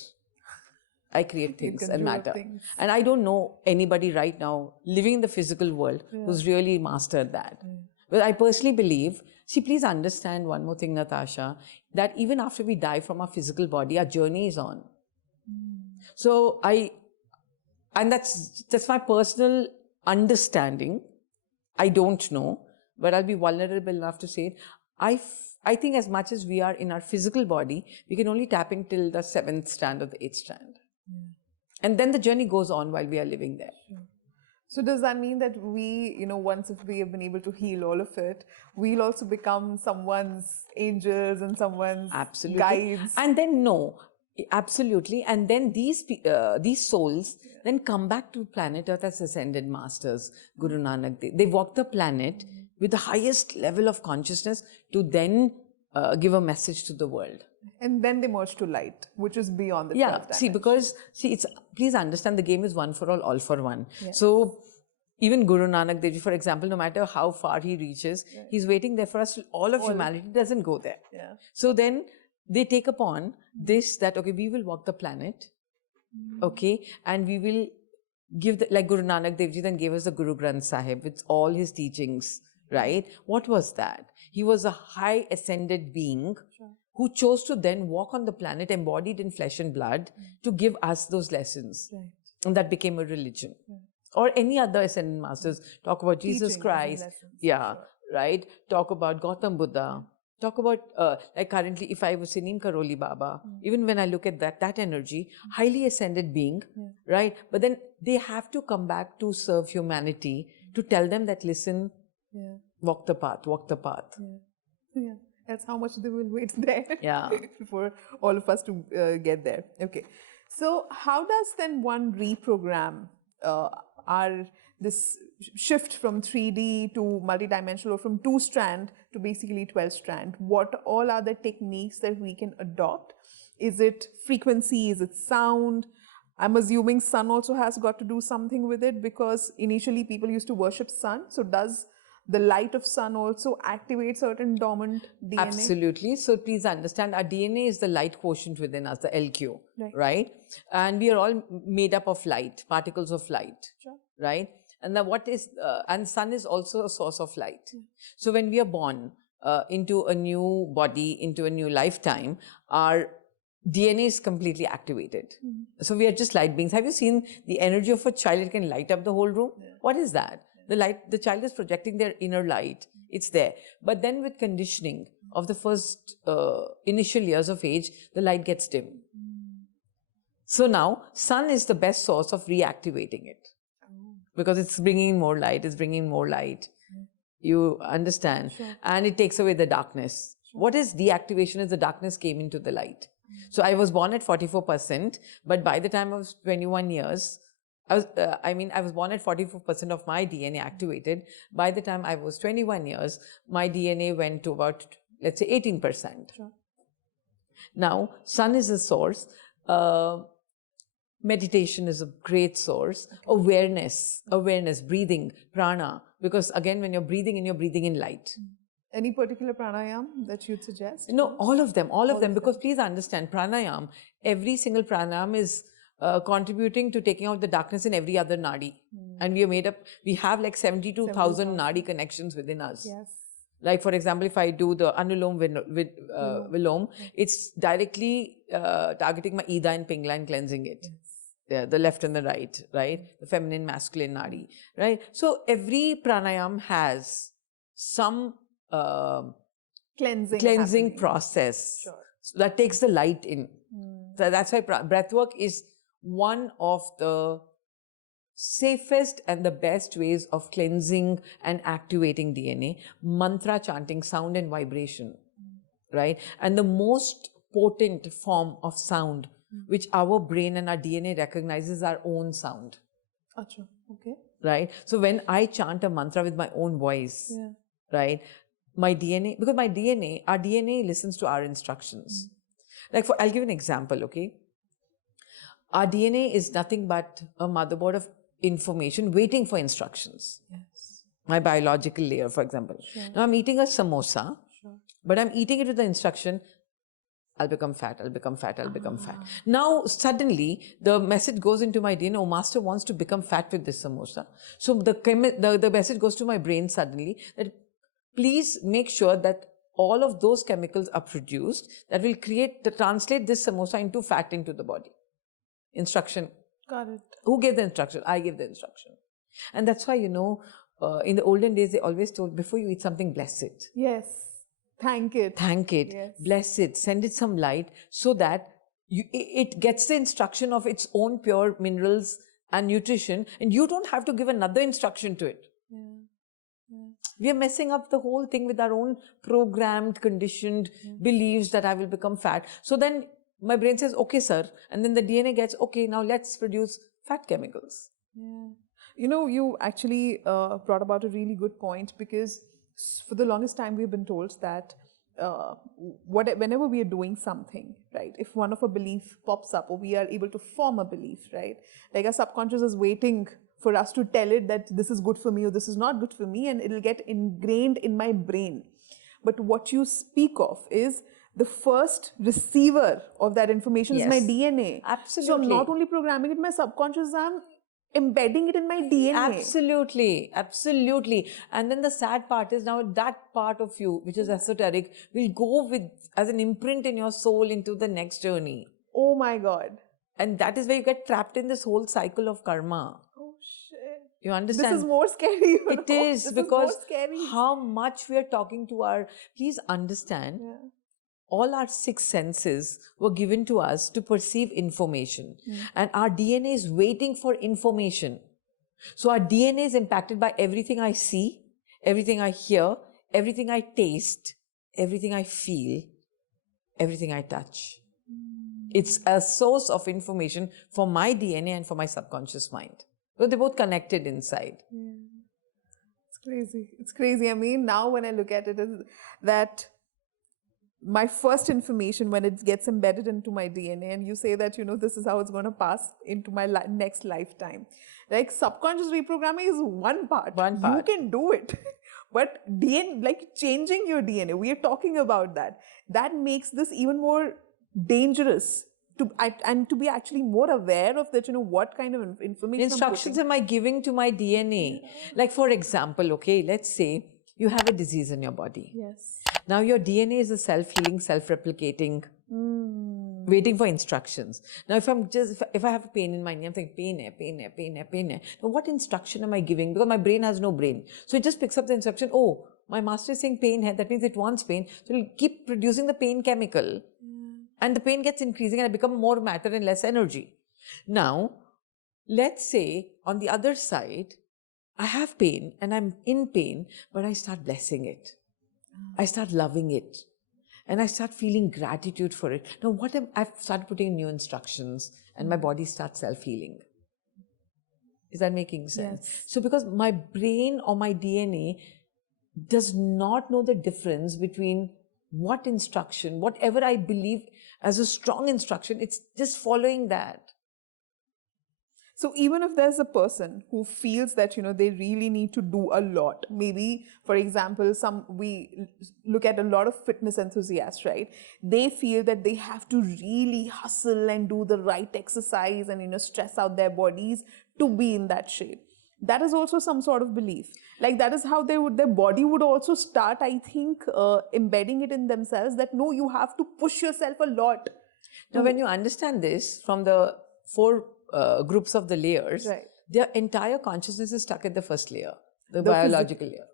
I create things and matter. And I don't know anybody right now living in the physical world who's really mastered that. But I personally believe, please understand one more thing, Natasha, that even after we die from our physical body, our journey is on. So and that's my personal understanding. I don't know, but I'll be vulnerable enough to say it. I think as much as we are in our physical body, we can only tap in till the 7th strand or the 8th strand. And then the journey goes on while we are living there. So does that mean that we, once if we have been able to heal all of it, we'll also become someone's angels and someone's guides? And then absolutely. And then these souls then come back to planet Earth as ascended masters, Guru Nanak. They walk the planet with the highest level of consciousness to then give a message to the world. And then they merge to light, which is beyond the 12th Yeah, dimension. see, because, it's, please understand, the game is one for all for one. So, even Guru Nanak Dev Ji, for example, no matter how far he reaches, he's waiting there for us. All of humanity doesn't go there. Yeah. So then they take upon this, that, okay, we will walk the planet, okay, and we will give, like Guru Nanak Dev Ji then gave us the Guru Granth Sahib with all his teachings, right? What was that? He was a high ascended being who chose to then walk on the planet embodied in flesh and blood to give us those lessons. Right. And that became a religion. Or any other ascended masters. Talk about Jesus Teachings and Christ. lessons, Yeah, right? Talk about Gautam Buddha. Talk about, like currently, if I was say Neem Karoli Baba, even when I look at that energy, highly ascended being, right? But then they have to come back to serve humanity, to tell them that, listen, walk the path, walk the path. Yeah, that's how much they will wait there Yeah. for all of us to get there. Okay, so how does then one reprogram this shift from 3D to multidimensional, or from 2-strand to basically 12-strand? What all are the techniques that we can adopt? Is it frequency? Is it sound? I'm assuming sun also has got to do something with it, because initially people used to worship sun. So does the light of sun also activate certain dormant DNA? Absolutely. So please understand, our DNA is the light quotient within us, the LQ, right? And we are all made up of light, particles of light, right? And and sun is also a source of light. So when we are born into a new body, into a new lifetime, our DNA is completely activated. So we are just light beings. Have you seen the energy of a child? It can light up the whole room. What is that? The child is projecting their inner light. It's there. But then with conditioning of the first initial years of age, the light gets dim. So now, sun is the best source of reactivating it. Because it's bringing in more light, it's bringing in more light. You understand? And it takes away the darkness. What is deactivation? Is the darkness came into the light. So I was born at 44%, but by the time I was 21 years, I was born at 44% of my DNA activated. By the time I was 21 years, my DNA went to about, let's say, 18%. Now, sun is a source. Meditation is a great source. Awareness, breathing, prana. Because again, when you're breathing in light. Any particular pranayam that you'd suggest? No, all of them, because please understand, pranayam, every single pranayam is contributing to taking out the darkness in every other nadi. And we have like 72,000 nadi connections within us. Yes. Like, for example, if I do the Anulom Vilom, it's directly targeting my Ida and Pingla and cleansing it. Yeah, the left and the right, the feminine, masculine nadi, right? So every pranayam has some cleansing process that takes the light in. So that's why breathwork is one of the safest and the best ways of cleansing and activating DNA. Mantra chanting, sound and vibration, right? And the most potent form of sound, which our brain and our DNA recognizes, our own sound. Achha, okay. Right? So when I chant a mantra with my own voice, right? My DNA, because our DNA listens to our instructions. Like I'll give an example, okay? Our DNA is nothing but a motherboard of information waiting for instructions. Yes. My biological layer, for example. Now I'm eating a samosa, but I'm eating it with the instruction, I'll become fat, I'll become fat, I'll become fat. Now, suddenly, the message goes into my DNA, oh, master wants to become fat with this samosa. So the message goes to my brain suddenly that please make sure that all of those chemicals are produced that will translate this samosa into fat into the body. Instruction. Got it. Who gave the instruction? I gave the instruction. And that's why, in the olden days, they always told, before you eat something, bless it. Yes. Thank it. Thank it. Yes. Bless it. Send it some light so that it gets the instruction of its own pure minerals and nutrition, and you don't have to give another instruction to it. We are messing up the whole thing with our own programmed, conditioned beliefs that I will become fat. So then my brain says, okay, sir. And then the DNA gets, okay, now let's produce fat chemicals. Yeah. You actually brought about a really good point, because for the longest time we've been told that whenever we are doing something, right? If one of a belief pops up, or we are able to form a belief, right? Like our subconscious is waiting for us to tell it that this is good for me or this is not good for me, and it'll get ingrained in my brain. But what you speak of is the first receiver of that information is my Yes. DNA. So I'm Absolutely. not only programming it in my subconscious, I'm embedding it in my DNA. Absolutely, absolutely. And then the sad part is now that part of you, which is esoteric, will go with as an imprint in your soul into the next journey. Oh my God. And that is where you get trapped in this whole cycle of karma. Oh shit. You This understand? is more scary. You It know? is This because more scary. how much we are talking to our, please understand, Yeah. all our six senses were given to us to perceive information. And our DNA is waiting for information. So our DNA is impacted by everything I see, everything I hear, everything I taste, everything I feel, everything I touch. It's a source of information for my DNA and for my subconscious mind. So they're both connected inside. It's crazy. It's crazy. I mean, now when I look at it, is that my first information when it gets embedded into my DNA, and you say that, this is how it's going to pass into my next lifetime. Like subconscious reprogramming is one part. One part. You can do it. But DNA, like changing your DNA, we are talking about that. That makes this even more dangerous and to be actually more aware of that, what kind of information I'm Instructions putting. am I giving to my DNA? Like for example, okay, let's say you have a disease in your body. Yes. Now your DNA is a self-healing, self-replicating, waiting for instructions. Now if I have pain in my knee, I'm thinking pain. Now what instruction am I giving? Because my brain has no brain. So it just picks up the instruction, oh, my master is saying pain here, that means it wants pain. So it'll keep producing the pain chemical. And the pain gets increasing and I become more matter and less energy. Now, let's say on the other side, I have pain and I'm in pain, but I start blessing it. I start loving it. And I start feeling gratitude for it. Now, I've started putting in new instructions and my body starts self-healing. Is that making sense? Yes. So because my brain or my DNA does not know the difference between what instruction, whatever I believe as a strong instruction, it's just following that. So even if there's a person who feels that, they really need to do a lot, maybe, for example, we look at a lot of fitness enthusiasts, right? They feel that they have to really hustle and do the right exercise and, stress out their bodies to be in that shape. That is also some sort of belief. Like that is how their body would also start, I think, embedding it in themselves that no, you have to push yourself a lot. Now, when you understand this from the four groups of the layers, Right. their entire consciousness is stuck at the first layer, the biological layer.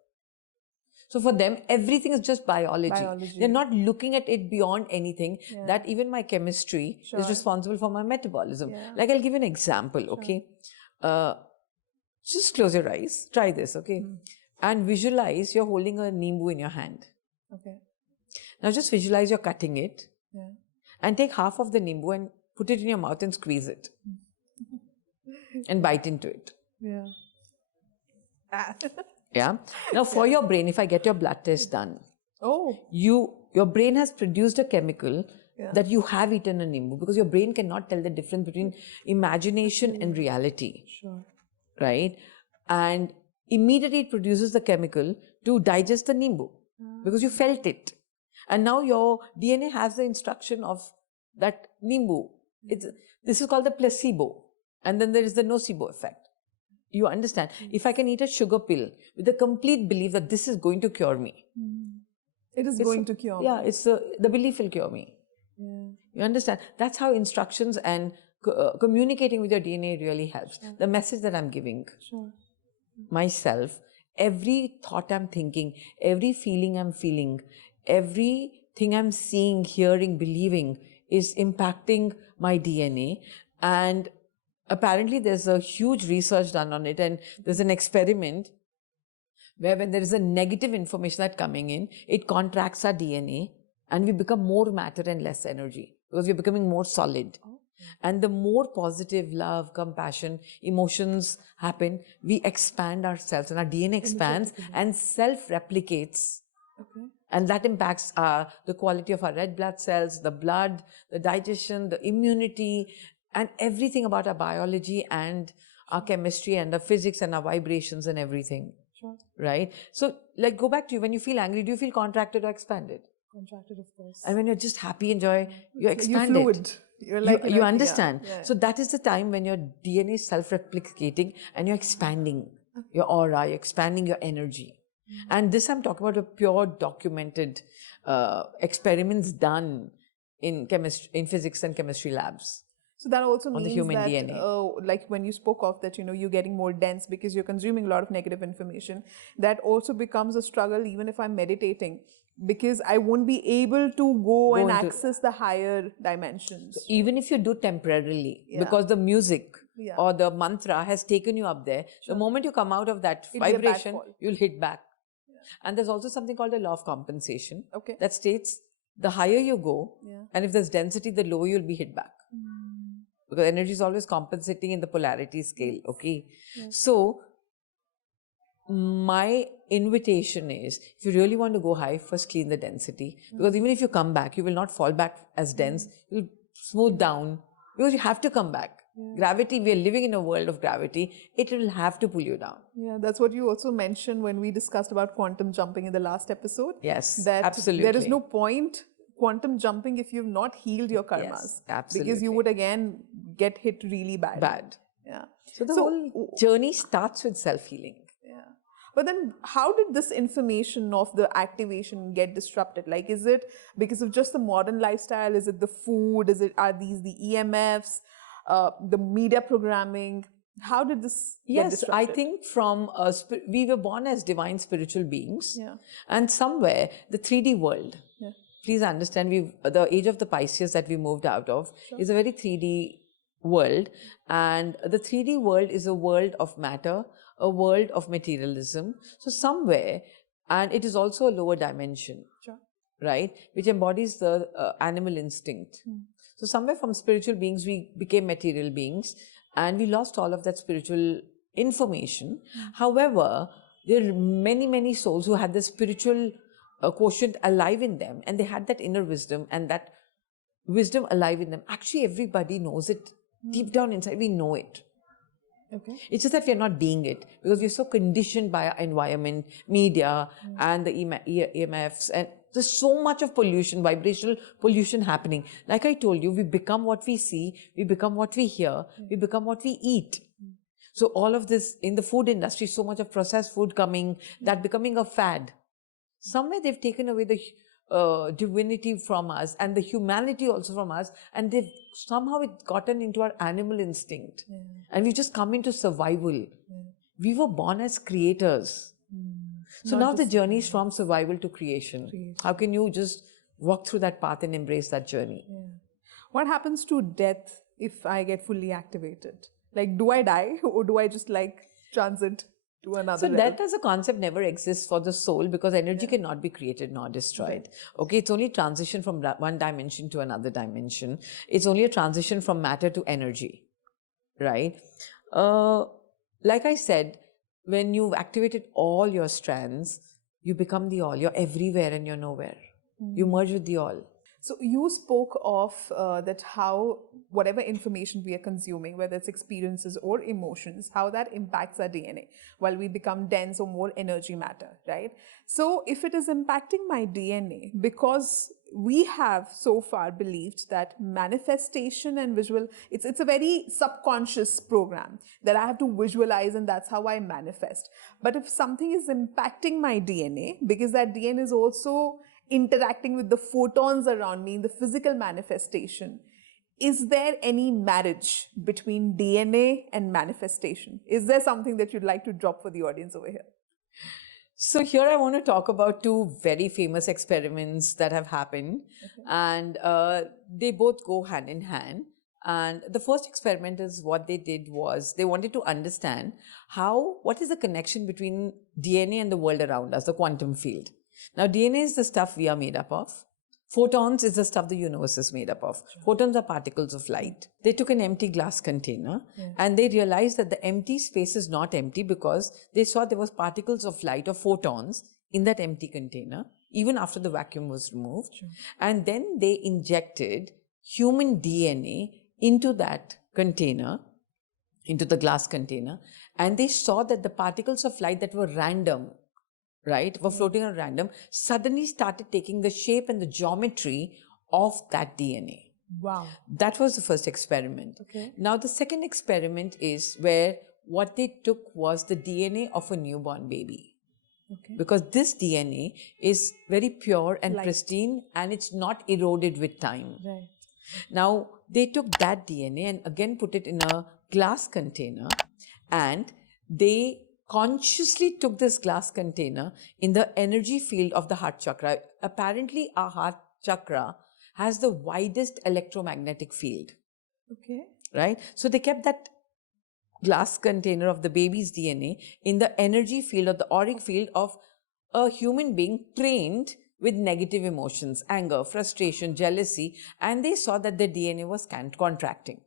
So for them, everything is just biology. They're not looking at it beyond anything. Yeah. That even my chemistry is responsible for my metabolism. Yeah. Like I'll give you an example, okay? Just close your eyes. Try this, okay? And visualize you're holding a nimbu in your hand. Okay. Now just visualize you're cutting it. Yeah. And take half of the nimbu and put it in your mouth and squeeze it. And bite into it. Yeah. Yeah. Now for your brain, if I get your blood test done, your brain has produced a chemical that you have eaten a nimbu, because your brain cannot tell the difference between imagination and reality. Sure. Right? And immediately it produces the chemical to digest the nimbu because you felt it. And now your DNA has the instruction of that nimbu. This is called the placebo. And then there is the nocebo effect. You understand? If I can eat a sugar pill with the complete belief that this is going to cure me. It is going to cure me. Yeah, it's the belief will cure me. Yeah. You understand? That's how instructions and communicating with your DNA really helps. Sure. The message that I'm giving myself, every thought I'm thinking, every feeling I'm feeling, everything I'm seeing, hearing, believing is impacting my DNA. And apparently there's a huge research done on it, and there's an experiment where when there is a negative information that's coming in, it contracts our DNA and we become more matter and less energy because we're becoming more solid. And the more positive love, compassion, emotions happen, we expand ourselves and our DNA expands and self-replicates Okay. And that impacts the quality of our red blood cells, the blood, the digestion, the immunity, and everything about our biology and our chemistry and the physics and our vibrations and everything. Sure. Right? So, like, go back to you. When you feel angry, do you feel contracted or expanded? Contracted, of course. And when you're just happy and joy, you're You're expanded. fluid. You're like, you understand. Yeah. So that is the time when your DNA is self-replicating and you're expanding your aura, you're expanding your energy. And this I'm talking about a pure documented experiments done in chemistry, in physics and chemistry labs. So that also On the means human that, DNA. like when you spoke of that, you're getting more dense because you're consuming a lot of negative information. That also becomes a struggle even if I'm meditating, because I won't be able to go and into- access the higher dimensions. Even if you do temporarily, Yeah. because the music Yeah. or the mantra has taken you up there, the moment you come out of that It'll be a bad vibration, fall. you'll hit back. And there's also something called the law of compensation Okay. that states the higher you go, Yeah. and if there's density, the lower you'll be hit back. Because energy is always compensating in the polarity scale, okay? So, my invitation is, if you really want to go high, first clean the density. Because even if you come back, you will not fall back as dense. You'll smooth down because you have to come back. Gravity, we are living in a world of gravity. It will have to pull you down. Yeah, that's what you also mentioned when we discussed about quantum jumping in the last episode. Yes, that absolutely. there is no point quantum jumping if you've not healed your karmas. Yes, Because absolutely. you would again get hit really bad. Bad. Yeah. So the whole journey starts with self-healing. Yeah. But then how did this information of the activation get disrupted? Like, is it because of just the modern lifestyle? Is it the food? Are these the EMFs, the media programming? How did this get Yes, disrupted? I think from we were born as divine spiritual beings, Yeah. and somewhere the 3D world. Yeah. Please understand, the age of the Pisces that we moved out of is a very 3D world, and the 3D world is a world of matter, a world of materialism. So somewhere, and it is also a lower dimension, Sure. right, which embodies the animal instinct. So somewhere from spiritual beings, we became material beings, and we lost all of that spiritual information. However, there are many, many souls who had the spiritual quotient alive in them, and they had that inner wisdom and that wisdom alive in them. Actually, everybody knows it. Deep down inside, we know it. Okay. It's just that we are not being it because we're so conditioned by our environment, media, and the EMFs, and there's so much of pollution, vibrational pollution happening. Like I told you, we become what we see, we become what we hear, we become what we eat. So all of this in the food industry, so much of processed food coming, that becoming a fad. Somewhere they've taken away the divinity from us and the humanity also from us, and they've somehow gotten into our animal instinct. And we've just come into survival. We were born as creators. So now the journey is from survival to creation. How can you just walk through that path and embrace that journey? What happens to death if I get fully activated? Like, do I die or do I just like transit to another So realm? death as a concept never exists for the soul because energy cannot be created nor destroyed. Okay, it's only transition from one dimension to another dimension. It's only a transition from matter to energy, right? Like I said, when you've activated all your strands, you become the all. You're everywhere and you're nowhere. You merge with the all. So you spoke of that how whatever information we are consuming, whether it's experiences or emotions, how that impacts our DNA while we become dense or more energy matter, right? So if it is impacting my DNA, because we have so far believed that manifestation and visual, it's a very subconscious program that I have to visualize and that's how I manifest. But if something is impacting my DNA, because that DNA is also interacting with the photons around me in the physical manifestation, is there any marriage between DNA and manifestation? Is there something that you'd like to drop for the audience over here? So here I want to talk about two very famous experiments that have happened, and they both go hand in hand. And the first experiment is what they did was they wanted to understand what is the connection between DNA and the world around us, the quantum field. Now, DNA is the stuff we are made up of. Photons is the stuff the universe is made up of. Photons are particles of light. They took an empty glass container and they realized that the empty space is not empty because they saw there was particles of light or photons in that empty container. even after the vacuum was removed. And then they injected human DNA into that container, into the glass container, and they saw that the particles of light that were random, right, were floating at random, suddenly started taking the shape and the geometry of that DNA. Wow. That was the first experiment. Okay. Now, the second experiment is where what they took was the DNA of a newborn baby. Okay. Because this DNA is very pure and Light. pristine, and it's not eroded with time. Right. Now, they took that DNA and again put it in a glass container, and they consciously took this glass container in the energy field of the heart chakra. Apparently, our heart chakra has the widest electromagnetic field, Okay. right? So they kept that glass container of the baby's DNA in the energy field or the auric field of a human being trained with negative emotions, anger, frustration, jealousy, and they saw that their DNA was contracting.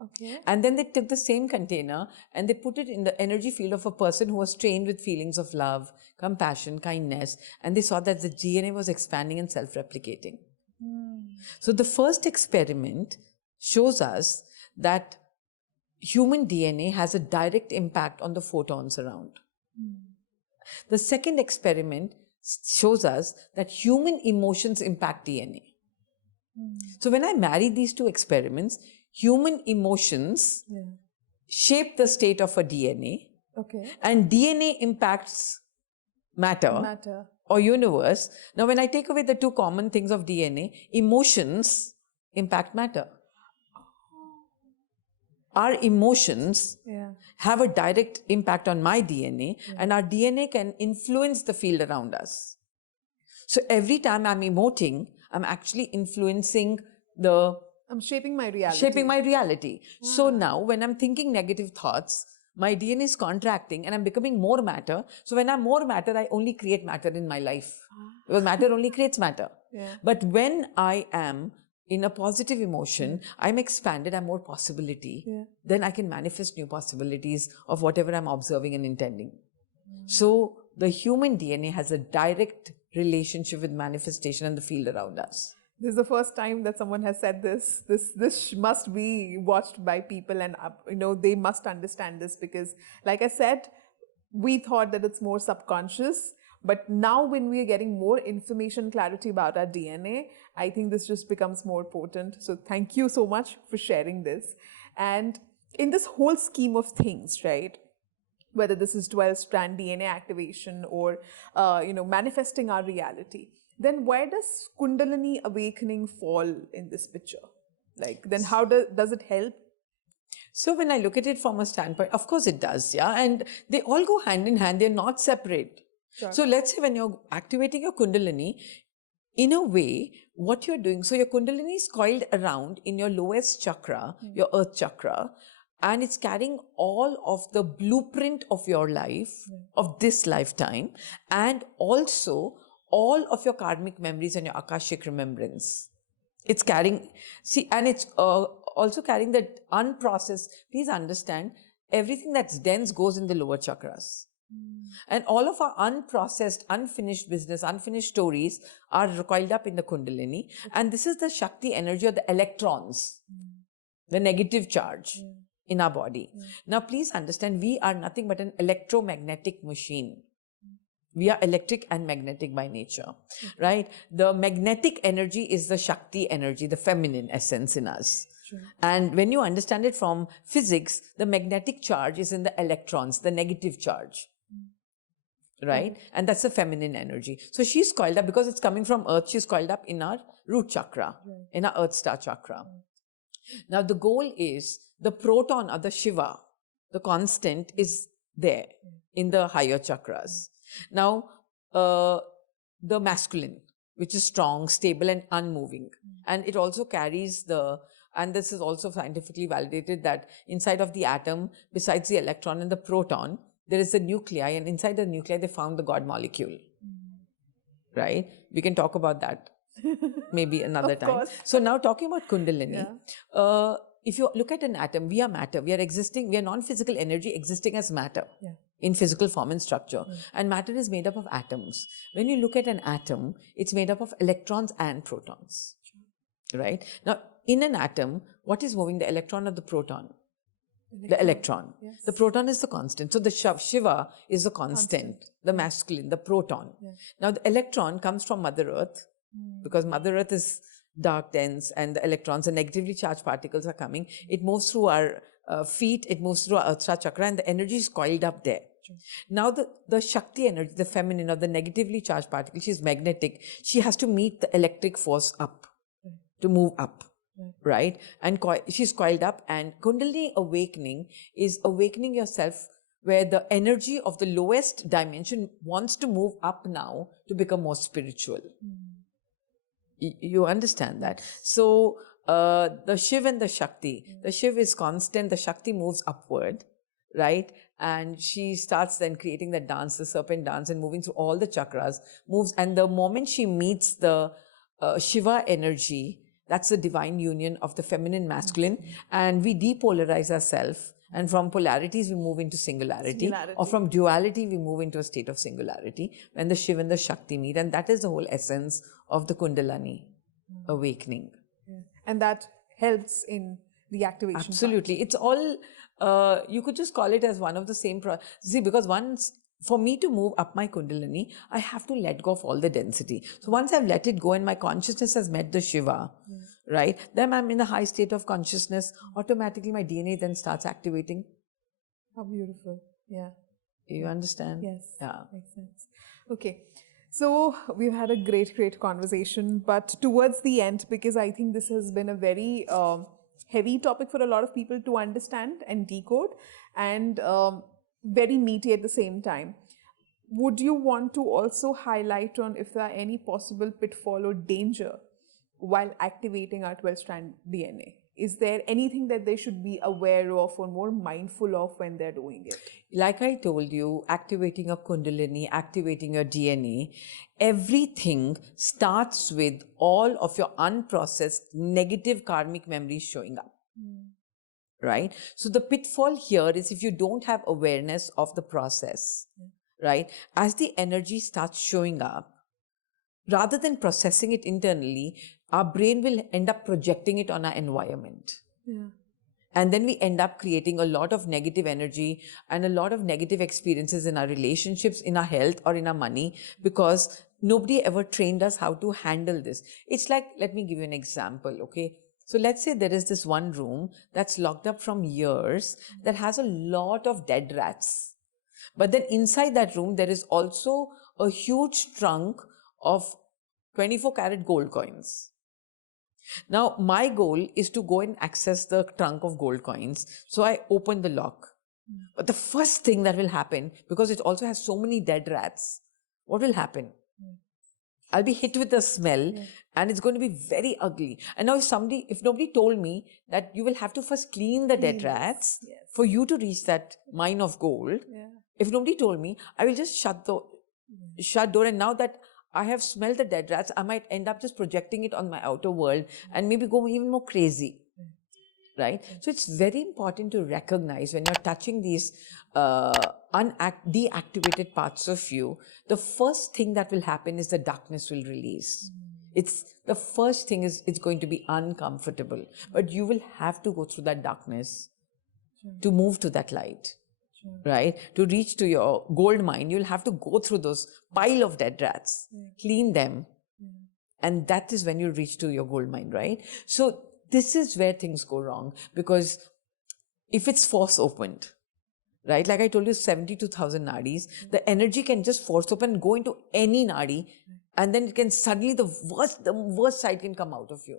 Okay. And then they took the same container and they put it in the energy field of a person who was trained with feelings of love, compassion, kindness, and they saw that the DNA was expanding and self-replicating. So the first experiment shows us that human DNA has a direct impact on the photons around. The second experiment shows us that human emotions impact DNA. So when I marry these two experiments, human emotions shape the state of a DNA, Okay. and DNA impacts matter or universe. Now, when I take away the two common things of DNA, emotions impact matter. Our emotions have a direct impact on my DNA, and our DNA can influence the field around us. So every time I'm emoting, I'm actually influencing I'm shaping my reality. Shaping my reality. Wow. So now when I'm thinking negative thoughts, my DNA is contracting and I'm becoming more matter. So when I'm more matter, I only create matter in my life. Because matter only creates matter. But when I am in a positive emotion, I'm expanded, I'm more possibility. Then I can manifest new possibilities of whatever I'm observing and intending. So the human DNA has a direct relationship with manifestation and the field around us. This is the first time that someone has said this. This must be watched by people, and they must understand this, because, like I said, we thought that it's more subconscious, but now when we are getting more information, clarity about our DNA, I think this just becomes more potent. So thank you so much for sharing this. And in this whole scheme of things, right, whether this is 12-strand DNA activation or manifesting our reality, then where does Kundalini awakening fall in this picture? Like, then how does it help? So when I look at it from a standpoint, of course it does, yeah. And they all go hand in hand, they're not separate. Sure. So let's say when you're activating your Kundalini, in a way, what you're doing, so your Kundalini is coiled around in your lowest chakra, your earth chakra, and it's carrying all of the blueprint of your life, of this lifetime, and also all of your karmic memories and your Akashic remembrance. It's carrying, and it's also carrying that unprocessed. Please understand, everything that's dense goes in the lower chakras. And all of our unprocessed, unfinished business, unfinished stories are coiled up in the Kundalini. And this is the Shakti energy of the electrons, the negative charge in our body. Now, please understand, we are nothing but an electromagnetic machine. We are electric and magnetic by nature, right? The magnetic energy is the Shakti energy, the feminine essence in us. Sure. And when you understand it from physics, the magnetic charge is in the electrons, the negative charge, right? And that's the feminine energy. So she's coiled up, because it's coming from earth, she's coiled up in our root chakra, in our earth star chakra. Now, the goal is the proton or the Shiva, the constant, is there in the higher chakras. Now, the masculine, which is strong, stable, and unmoving. And it also carries and this is also scientifically validated, that inside of the atom, besides the electron and the proton, there is a nuclei, and inside the nuclei, they found the God molecule. Right? We can talk about that maybe another time. Course. So now talking about Kundalini, if you look at an atom, we are matter. We are existing, we are non-physical energy existing as matter. in physical form and structure. And matter is made up of atoms. When you look at an atom, it's made up of electrons and protons. Right? Now, in an atom, what is moving, the electron or the proton? The electron. Yes. The proton is the constant. So the Shiva is the constant, the masculine, the proton. Now the electron comes from Mother Earth because Mother Earth is dark, dense, and the electrons, the negatively charged particles are coming. It moves through our feet, it moves through our Ahimsa chakra, and the energy is coiled up there. Now the Shakti energy, the feminine or the negatively charged particle, she's magnetic. She has to meet the electric force up to move up. Right? And she's coiled up, and Kundalini awakening is awakening yourself where the energy of the lowest dimension wants to move up now to become more spiritual. You understand that? So the Shiv and the Shakti, the Shiv is constant, the Shakti moves upward, right? And she starts then creating that dance, the serpent dance, and moving through all the chakras, moves. And the moment she meets the Shiva energy, that's the divine union of the feminine, masculine, and we depolarize ourselves. And from polarities, we move into singularity. Or from duality, we move into a state of singularity when the Shiva and the Shakti meet. And that is the whole essence of the Kundalini awakening. And that helps in the activation. Absolutely. It's all, you could just call it as one of the same. See, because for me to move up my Kundalini, I have to let go of all the density. So once I've let it go and my consciousness has met the Shiva, right, then I'm in a high state of consciousness, automatically my DNA then starts activating. How beautiful. Yeah. You understand? Yes. Yeah. Makes sense. Okay. So we've had a great conversation, but towards the end, because I think this has been a very heavy topic for a lot of people to understand and decode, and very meaty at the same time. Would you want to also highlight on if there are any possible pitfall or danger while activating our 12-strand DNA? Is there anything that they should be aware of or more mindful of when they're doing it? Like I told you, activating a Kundalini, activating your DNA, everything starts with all of your unprocessed negative karmic memories showing up. Right? So the pitfall here is if you don't have awareness of the process, right? As the energy starts showing up, rather than processing it internally, our brain will end up projecting it on our environment. And then we end up creating a lot of negative energy and a lot of negative experiences in our relationships, in our health, or in our money, because nobody ever trained us how to handle this. It's like, let me give you an example, okay? So let's say there is this one room that's locked up from years that has a lot of dead rats. But then inside that room, there is also a huge trunk of 24-karat gold coins. Now, my goal is to go and access the trunk of gold coins. So I open the lock. But the first thing that will happen, because it also has so many dead rats, what will happen? I'll be hit with the smell and it's going to be very ugly. And now if nobody told me that you will have to first clean the dead rats for you to reach that mine of gold, if nobody told me, I will just shut door, and now that I have smelled the dead rats, I might end up just projecting it on my outer world and maybe go even more crazy. Right? So it's very important to recognize when you're touching these deactivated parts of you, the first thing that will happen is the darkness will release. The first thing is it's going to be uncomfortable, but you will have to go through that darkness to move to that light. Right? To reach to your gold mine, you'll have to go through those pile of dead rats, clean them, and that is when you reach to your gold mine, right? So this is where things go wrong, because if it's force opened, right? Like I told you, 72,000 nadis, the energy can just force open and go into any nadi, and then it can suddenly, the worst side can come out of you.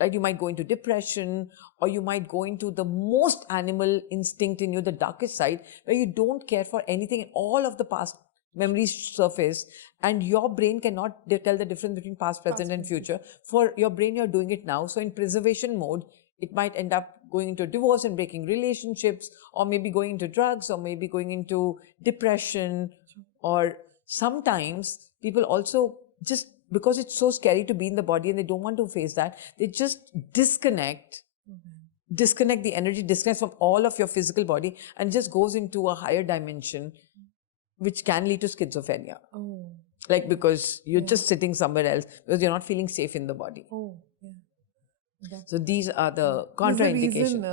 Right? You might go into depression, or you might go into the most animal instinct in you, the darkest side, where you don't care for anything and all of the past memories surface, and your brain cannot tell the difference between past, present, and future. For your brain, you're doing it now. So in preservation mode, it might end up going into divorce and breaking relationships, or maybe going into drugs, or maybe going into depression, or sometimes people also just, because it's so scary to be in the body and they don't want to face that, they just disconnect disconnect, the energy disconnects from all of your physical body and just goes into a higher dimension, which can lead to schizophrenia. Oh. Like, because you're just sitting somewhere else because you're not feeling safe in the body. Oh, yeah. Okay. So these are the There's a contraindications. reason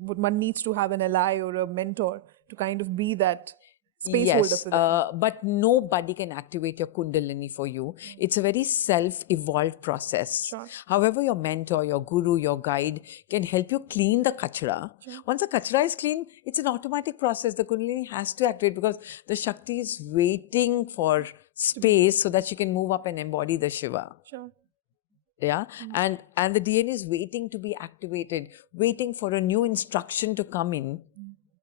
one needs to have an ally or a mentor to kind of be that space holder Yes, for them. but nobody can activate your Kundalini for you. It's a very self-evolved process. Sure. However, your mentor, your guru, your guide can help you clean the kachra. Once the kachra is clean, it's an automatic process. The Kundalini has to activate because the Shakti is waiting for space so that she can move up and embody the Shiva. Sure. Yeah, and the DNA is waiting to be activated, waiting for a new instruction to come in,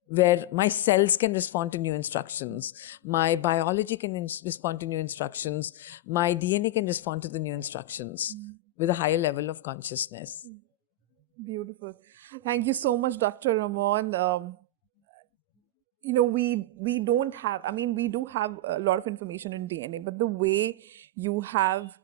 where my cells can respond to new instructions, my biology can respond to new instructions, my DNA can respond to the new instructions with a higher level of consciousness. Beautiful. Thank you so much, Dr. Ramon. We don't have, we do have a lot of information in DNA, but the way you have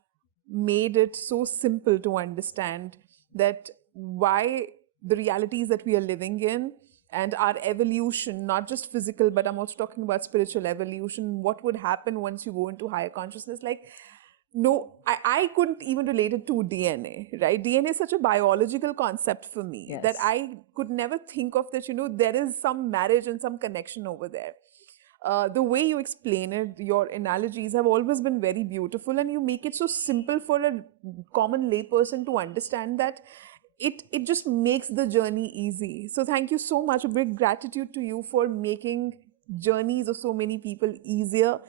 made it so simple to understand that why the realities that we are living in and our evolution, not just physical, but I'm also talking about spiritual evolution, what would happen once you go into higher consciousness. I couldn't even relate it to DNA, right? DNA is such a biological concept for me that I could never think of that, there is some marriage and some connection over there. The way you explain it, your analogies have always been very beautiful, and you make it so simple for a common layperson to understand that it just makes the journey easy. So thank you so much. A big gratitude to you for making journeys of so many people easier,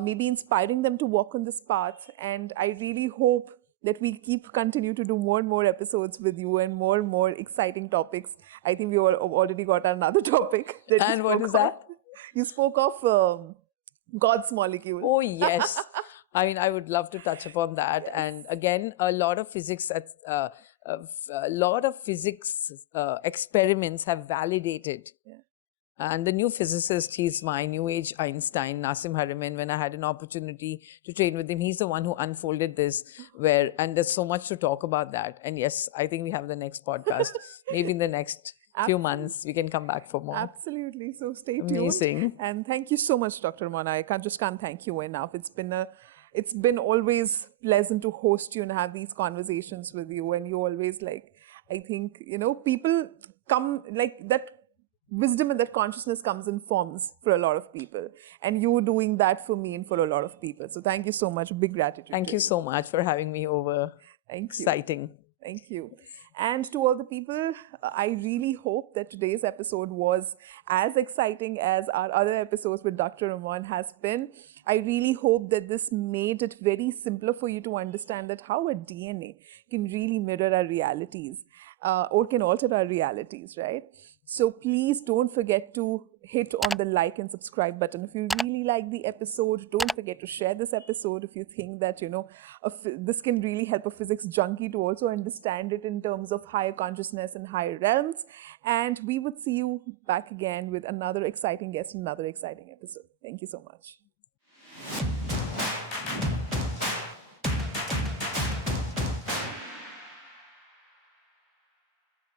maybe inspiring them to walk on this path. And I really hope that we continue to do more and more episodes with you and more exciting topics. I think we already got another topic. And what is that? You spoke of God's molecule. Oh, yes. I would love to touch upon that. And again, a lot of physics experiments have validated. Yeah. And the new physicist, he's my new age Einstein, Nassim Haramein. When I had an opportunity to train with him, he's the one who unfolded this, and there's so much to talk about that. And yes, I think we have the next podcast. Maybe in the next few months, we can come back for more. Absolutely. So stay tuned. Amazing. And thank you so much, Dr. Ramon. I can't thank you enough. It's been always pleasant to host you and have these conversations with you. And you always I think, people come that wisdom and that consciousness comes in forms for a lot of people. And you doing that for me and for a lot of people. So thank you so much. Big gratitude. Thank you so much for having me over. Thank you. Exciting. Thank you. And to all the people, I really hope that today's episode was as exciting as our other episodes with Dr. Ramon has been. I really hope that this made it very simpler for you to understand that how a DNA can really mirror our realities or can alter our realities, right? So please don't forget to hit on the like and subscribe button. If you really like the episode, don't forget to share this episode if you think that, this can really help a physics junkie to also understand it in terms of higher consciousness and higher realms. And we would see you back again with another exciting guest, another exciting episode. Thank you so much.